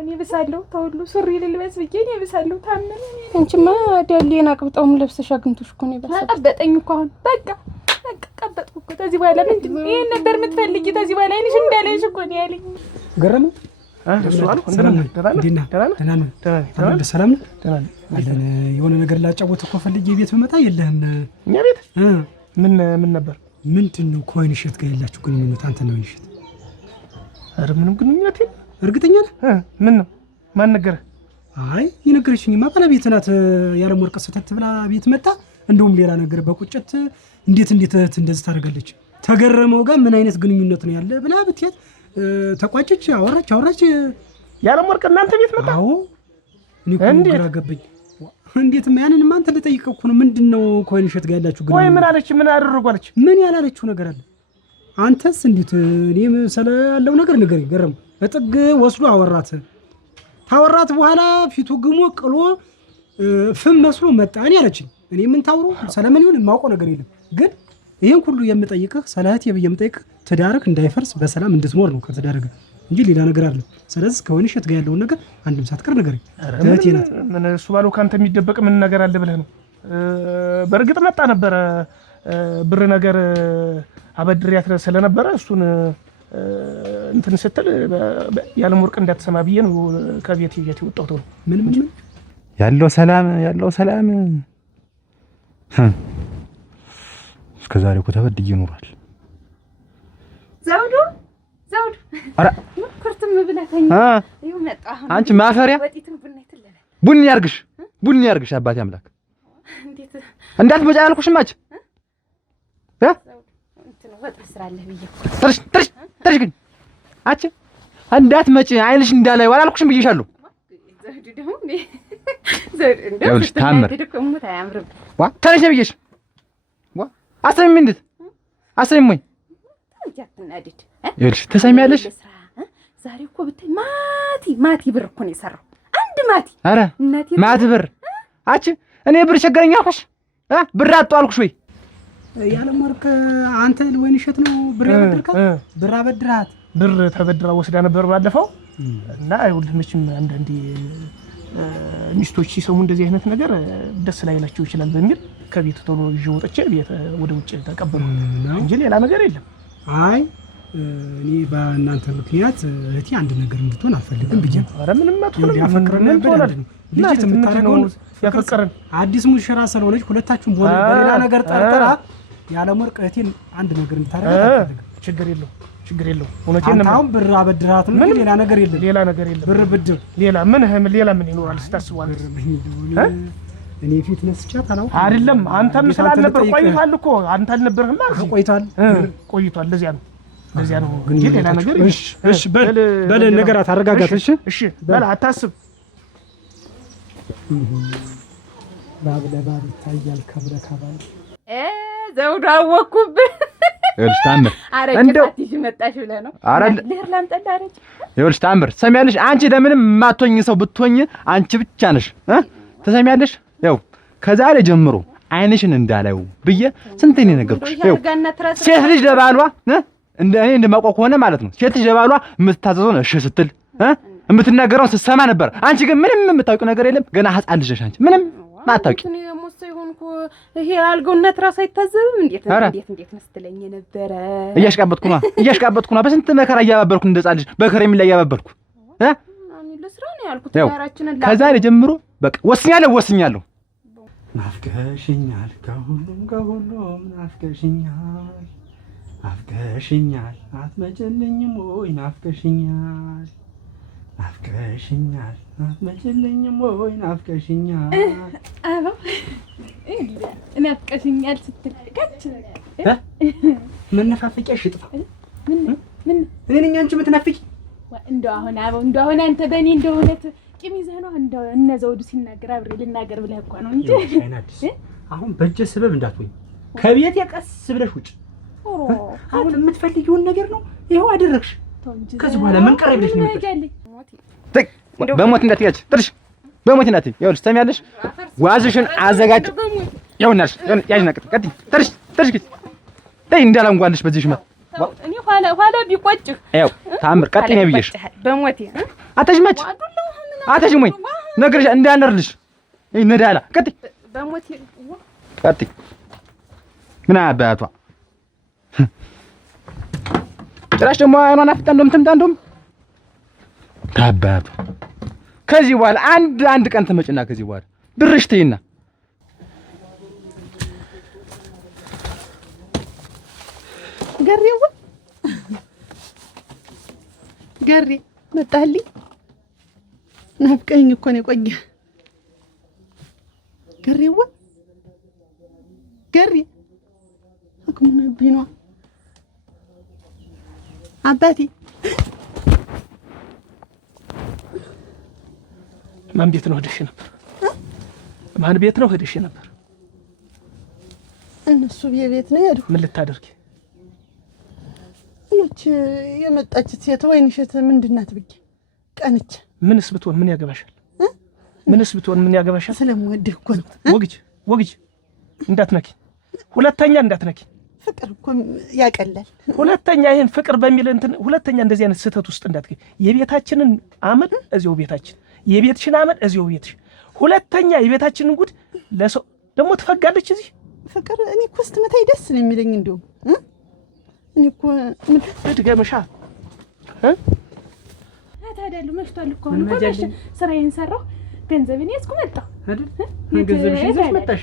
እኔ ብሳለሁ ተውሉ ሱሪ ልልበስ ብዬ እኔ ብሳለሁ። ታምር አንቺማ ዳሌን አቅብጣውም ለብሰሽ አግኝቶሽ እኮ ነው ይበሳል። ቀበጠኝ እኮ አሁን በቃ ቀበጥኩ እኮ። ከዚህ በኋላ ምንድን ነው ይሄን ነበር የምትፈልጊ? ከዚህ በኋላ አይንሽ እንዳለሽ እኮ ነው ያለኝ። ገረመ የሆነ ነገር ላጫወት እኮ ፈልጌ ቤት ብመጣ የለህም። እኛ ቤት ምን ነበር? ምንድን ነው ከወይን እሸት ጋር ያላችሁ ግንኙነት? አንተ ነው እሸት? ኧረ ምንም ግንኙነት የለም። እርግጠኛ ነህ? ምን ነው? ማን ነገረህ? አይ የነገረችኝማ ባለቤት ናት። ያለም ወርቅ ሰተት ብላ ቤት መጣ። እንደውም ሌላ ነገር በቁጭት እንዴት እንደዚህ ታደርጋለች? ተገረመው ጋር ምን አይነት ግንኙነት ነው ያለ ብላ ብትያት ተቋጨች። አወራች። ያለም ወርቅ እናንተ ቤት መጣ? አዎ እኔ እኮ ግራ ገባኝ። እንዴትም ያንንማ አንተ ልጠይቀው እኮ ነው። ምንድነው ከወይን እሸት ጋር ያላችሁ ግንኙነት? ወይ ምን አለች? ምን አደረጓለች? ምን ያላለችው ነገር አለ? አንተስ እንዴት? እኔም ያለው ነገር ንገረኝ። ገረመው በጥግ ወስዶ ታወራት በኋላ ፊቱ ግሞ ቅሎ ፍም መስሎ መጣ። እኔ አለችኝ። እኔ ምን ታውሩ ሰለምን ይሁን የማውቀው ነገር የለም። ግን ይሄን ሁሉ የምጠይቅህ ሰላህት የምጠይቅህ ትዳርክ እንዳይፈርስ በሰላም እንድትኖር ነው ከተዳረገ እንጂ ሌላ ነገር አይደለም። ስለዚህ ከወይን እሸት ጋር ያለውን ነገር አንድም ሳትቀር ንገረኝ። እህቴ ናት። ምን እሱ ባለው ካንተ የሚደበቅ ምን ነገር አለ ብለህ ነው? በእርግጥ መጣ ነበረ ብር ነገር አበድሪያት ስለነበረ እሱን እንትን ስትል ያለም ወርቅ እንዳትሰማ ብዬ ነው ከቤት ይዤት የወጣሁት ነው። ምን ያለው ሰላም እስከዛሬ እኮ ተበድዬ ኖሯል። ዘውዱ አረ ኩርትም ብለተኝ ይው መጣ። አንቺ ማፈሪያ ቡኒ ያርግሽ አባቴ አምላክ። እንዴት እንዳትመጪ አልኩሽም። አንቺ እንትን ወጥ ስራለህ ብዬ ትርሽ ግን አንቺ እንዳትመጪ አይንሽ እንዳላይ አላልኩሽም ብዬሻለሁ። ዘውዱ ደግሞ ዘውዱ ታምር ዋ ተነሽ ብዬሽ ዋ አሰሚም እንዴት አሰሚም ወይ ያትናድድ ይልሽ ተሰሚያለሽ። ዛሬ እኮ ብታይ ማቲ ብር እኮ ነው የሰራው። አንድ ማቲ። አረ ማቲ ብር አንቺ እኔ ብር ቸገረኝ አልኩሽ። ብር አጣሁ አልኩሽ ወይ? ያለም ወርቅ አንተ ወይን እሸት ነው ብር ያበድርካት? ብር አበድራት? ብር ተበድራ ወስዳ ነበር ባለፈው እና አይውልህ መቼም አንዳንዴ ሚስቶች ሲሰሙ እንደዚህ አይነት ነገር ደስ ላይላቸው ይችላል በሚል ከቤት ቶሎ ይዤ ወጥቼ ቤት ወደ ውጭ ተቀበሉ እንጂ ሌላ ነገር የለም። አይ እኔ በእናንተ ምክንያት እህቴ አንድ ነገር እንድትሆን አልፈልግም ብዬ ነው። ኧረ ምንም አትሆንም። ያፈቅረን ነበር ልጅ የምታረገው ያፈቅረን አዲስ ሙሽራ ስለሆነች ሁለታችሁም በሌላ ነገር ጠርጠራ ያለም ወርቅ እህቴን አንድ ነገር እንድታረጋ አልፈልግም። ችግር የለው እውነቴን ነው። አሁን ብር አበድራት ምን ሌላ ነገር የለም። ብር ብድር ሌላ ምን ይኖራል ስታስቧል? እኔ ፊት ነስቻት አላውቅም። አይደለም አንተም ስላልነበር ቆይቷል እኮ አንተ አልነበርህም ማለት ቆይቷል። ለዚያ ነው እንጂ ሌላ ነገር። እሺ በል ነገራት አረጋጋት። እሺ በል አታስብ። ባብ ለባብ ይታያል ከብረ ከባል ዘውዱ አወኩብህ። ይኸውልሽ ታምር እንደው አትይሽ መጣሽ ብለህ ነው ለር ላምጣልህ አረጭ። ይኸውልሽ ታምር ሰሚያለሽ። አንቺ ለምንም የማትሆኝ ሰው ብትሆኝ አንቺ ብቻ ነሽ ተሰሚያለሽ። ያው ከዛሬ ጀምሮ አይንሽን እንዳላዩ ብዬ ስንቴ ነው ነገርኩሽ። ያው ሴት ልጅ ለባሏ እኔ እንደማውቀው ከሆነ ማለት ነው ሴት ልጅ ለባሏ የምትታዘዘውን እሺ ስትል የምትናገረውን ስትሰማ ነበር። አንቺ ግን ምንም የምታውቂው ነገር የለም። ገና ህፃን ልጅ ነሽ አንቺ ምንም ማታውቂ። ይሄ አልጎነት ራስ አይታዘብም። እንዴት መስተለኝ ነበረ። እያሽቃበጥኩ ነው በስንት መከራ እያባበልኩ እንደ ህፃን ልጅ በከረም ላይ እያባበልኩ ለስራ ነው ያልኩት። ታራችንን ከዛሬ ጀምሮ በቃ ወስኛለሁ። ናፍቀሽኛል ከሁሉም ናፍቀሽኛል ናፍቀሽኛል አትመጭልኝም ወይ ናፍቀሽኛል ናፍቀሽኛል አትመጭልኝም ወይ ናፍቀሽኛል አባ ናፍቀሽኛል ስትልቀች መነፋፈቂያሽ ይጥፋ ምን እኔ ነኝ አንቺ የምትናፍቂ እንደው አሁን አባ እንደው አሁን አንተ በእኔ እንደው እውነት ቂም ይዘህ ነው እንደው እነ ዘውዱ ሲናገር አብሬ ልናገር ብለህ እኮ ነው እንጂ አሁን በእጄ ስበብ እንዳትሆኝ ከቤት የቀስ ብለሽ ውጭ አሁን የምትፈልጊውን ነገር ነው ይኸው አደረግሽ ከዚህ በኋላ ምን ቀረ ብለሽ ነው በሞት እንዳትያች ጥርሽ በሞት እንዳትይ ይኸውልሽ ትሰሚያለሽ ዋዝሽን አዘጋጅ ይኸውናልሽ ያዥና ቀጥ ጥርሽ ተይ እንዳላንጓልሽ በዚህ ሽመት እኔ ኋላ ቢቆጭህ ይኸው ታምር ቀጥ ነው ብዬሽ በሞቴ አተሽመች አተሽሞኝ ነገርሽ እንዳያነርልሽ እይ ነዳላ ቀጥ በሞቴ ቀጥ ምን አባቷ ጭራሽ ደግሞ አይኗን አፍጣ እንደምትምጣ እንደውም ታባቱ ከዚህ በኋላ አንድ ቀን ትመጭና ከዚህ በኋላ ብርሽ ትይና ገሬው ገሬ መጣልኝ ናፍቀኝ እኮ ነው የቆየ ገሬው ገሬ አክሙና ቢኗ አባቴ ማን ቤት ነው ሄደሽ ነበር? ማን ቤት ነው ሄደሽ ነበር? እነሱ ቤት ነው ሄዱ። ምን ልታደርጊ? ይቺ የመጣች ሴት ወይንሸት ምንድናት ብዬ ቀንች። ምንስ ብትሆን ምን ያገባሻል? ምንስ ብትሆን ምን ያገባሻል? ስለምወድህ እኮ ነው። ወግጅ እንዳትነኪ፣ ሁለተኛ እንዳትነኪ። ፍቅር እኮ ያቀላል። ሁለተኛ ይሄን ፍቅር በሚል እንትን ሁለተኛ እንደዚህ አይነት ስህተት ውስጥ እንዳትገኝ። የቤታችንን አመድ እዚያው ቤታችን፣ የቤትሽን አመድ እዚያው ቤትሽ። ሁለተኛ የቤታችንን ጉድ ለሰው ደግሞ ትፈጋለች እዚህ ፍቅር። እኔ እኮ ስትመታኝ ደስ ነው የሚለኝ። እንደው እኔ እኮ እድገምሻ ታዲያለሁ መሽቷል እኮ አሁን እኮ ስራዬን ሰራሁ፣ ገንዘቤን ያዝኩ መጣሁ አይደል? ገንዘብሽን ይዘሽ መጣሽ።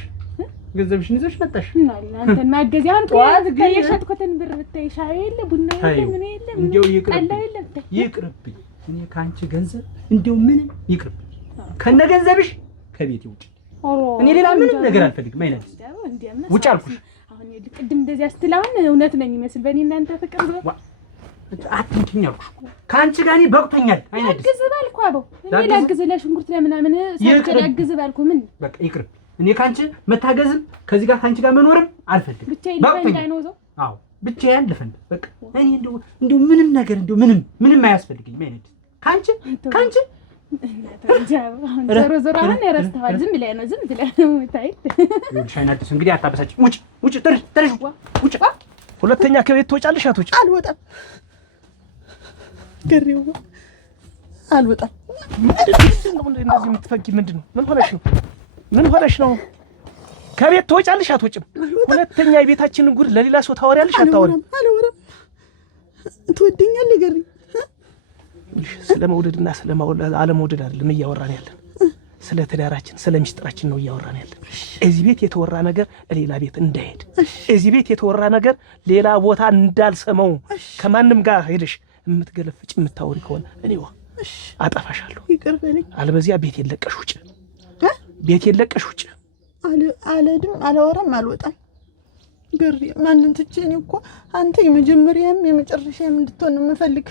ገንዘብሽን ይዘሽ መጣሽ እና አንተ ማገዚያ አንተ ጠዋት የሸጥኩትን ብር ብታይ ሻይ የለ ቡና የለ ምን የለ እንደው ይቅርብኝ። እኔ ካንቺ ገንዘብ እንደው ምንም ይቅርብኝ። ከነ ገንዘብሽ ከቤት ውጪ። እኔ ሌላ ምንም ነገር አልፈልግም። አይነት ውጪ አልኩሽ። አሁን ቅድም እንደዚህ አስትላውን እውነት ነኝ ይመስል በእኔ እናንተ ፍቅር ነው አትንኪኝ አልኩሽ። ካንቺ ጋር እኔ በቅቶኛል። አይነት አግዝ ባልኩ አበው እኔ ላግዝ ለሽንኩርት ለምናምን ሳይከለ አግዝ ባልኩ ምን በቃ ይቅርብ። እኔ ካንቺ መታገዝም ከዚህ ጋር ካንቺ ጋር መኖርም አልፈልግም። ብቻዬን ልፈንዳ ነው ዘው። አዎ ብቻዬን ልፈንዳ በቃ። እኔ እንደው ምንም ነገር እንደው ምንም አያስፈልግኝም። አይነት ካንቺ ዞሮ አሁን ያረስተዋል። ዝም ብለህ ነው ታይ ይኸውልሽ አይናድስ እንግዲህ አታበሳጭ። ውጭ ጥርሽ ውጭ። ሁለተኛ ከቤት ትወጫለሽ አትወጪ? አልወጣም ገሬው አልወጣም። እንደዚህ የምትፈጊ ምንድን ነው? ምን ሆነሽ ነው? ከቤት ትወጫለሽ አትወጪም? ሁለተኛ የቤታችንን ጉድ ለሌላ ሰው ታወሪያለሽ አታወሪም? አልወራም። ትወደኛለህ ገሬ? ስለ መውደድና ስለ አለመውደድ አይደለም እያወራን ያለን፣ ስለ ትዳራችን ስለ ሚስጥራችን ነው እያወራን ያለን። እዚህ ቤት የተወራ ነገር ሌላ ቤት እንዳይሄድ፣ እዚህ ቤት የተወራ ነገር ሌላ ቦታ እንዳልሰማው፣ ከማንም ጋር ሄደሽ የምትገለፍጭ የምታወሪ ከሆነ እኔዋ አጠፋሻለሁ። ይቅር በለኝ። አለበዚያ ቤት የለቀሽ ውጭ፣ ቤት የለቀሽ ውጭ። አልሄድም፣ አላወራም፣ አልወጣም ገሬ። ማንን ትቼ? እኔ እኮ አንተ የመጀመሪያም የመጨረሻም እንድትሆን ነው የምፈልግ።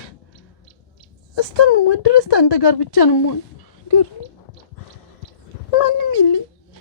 እስከምሞት ድረስ አንተ ጋር ብቻ ነው የምሆን ገሬ። ማንም የለኝ።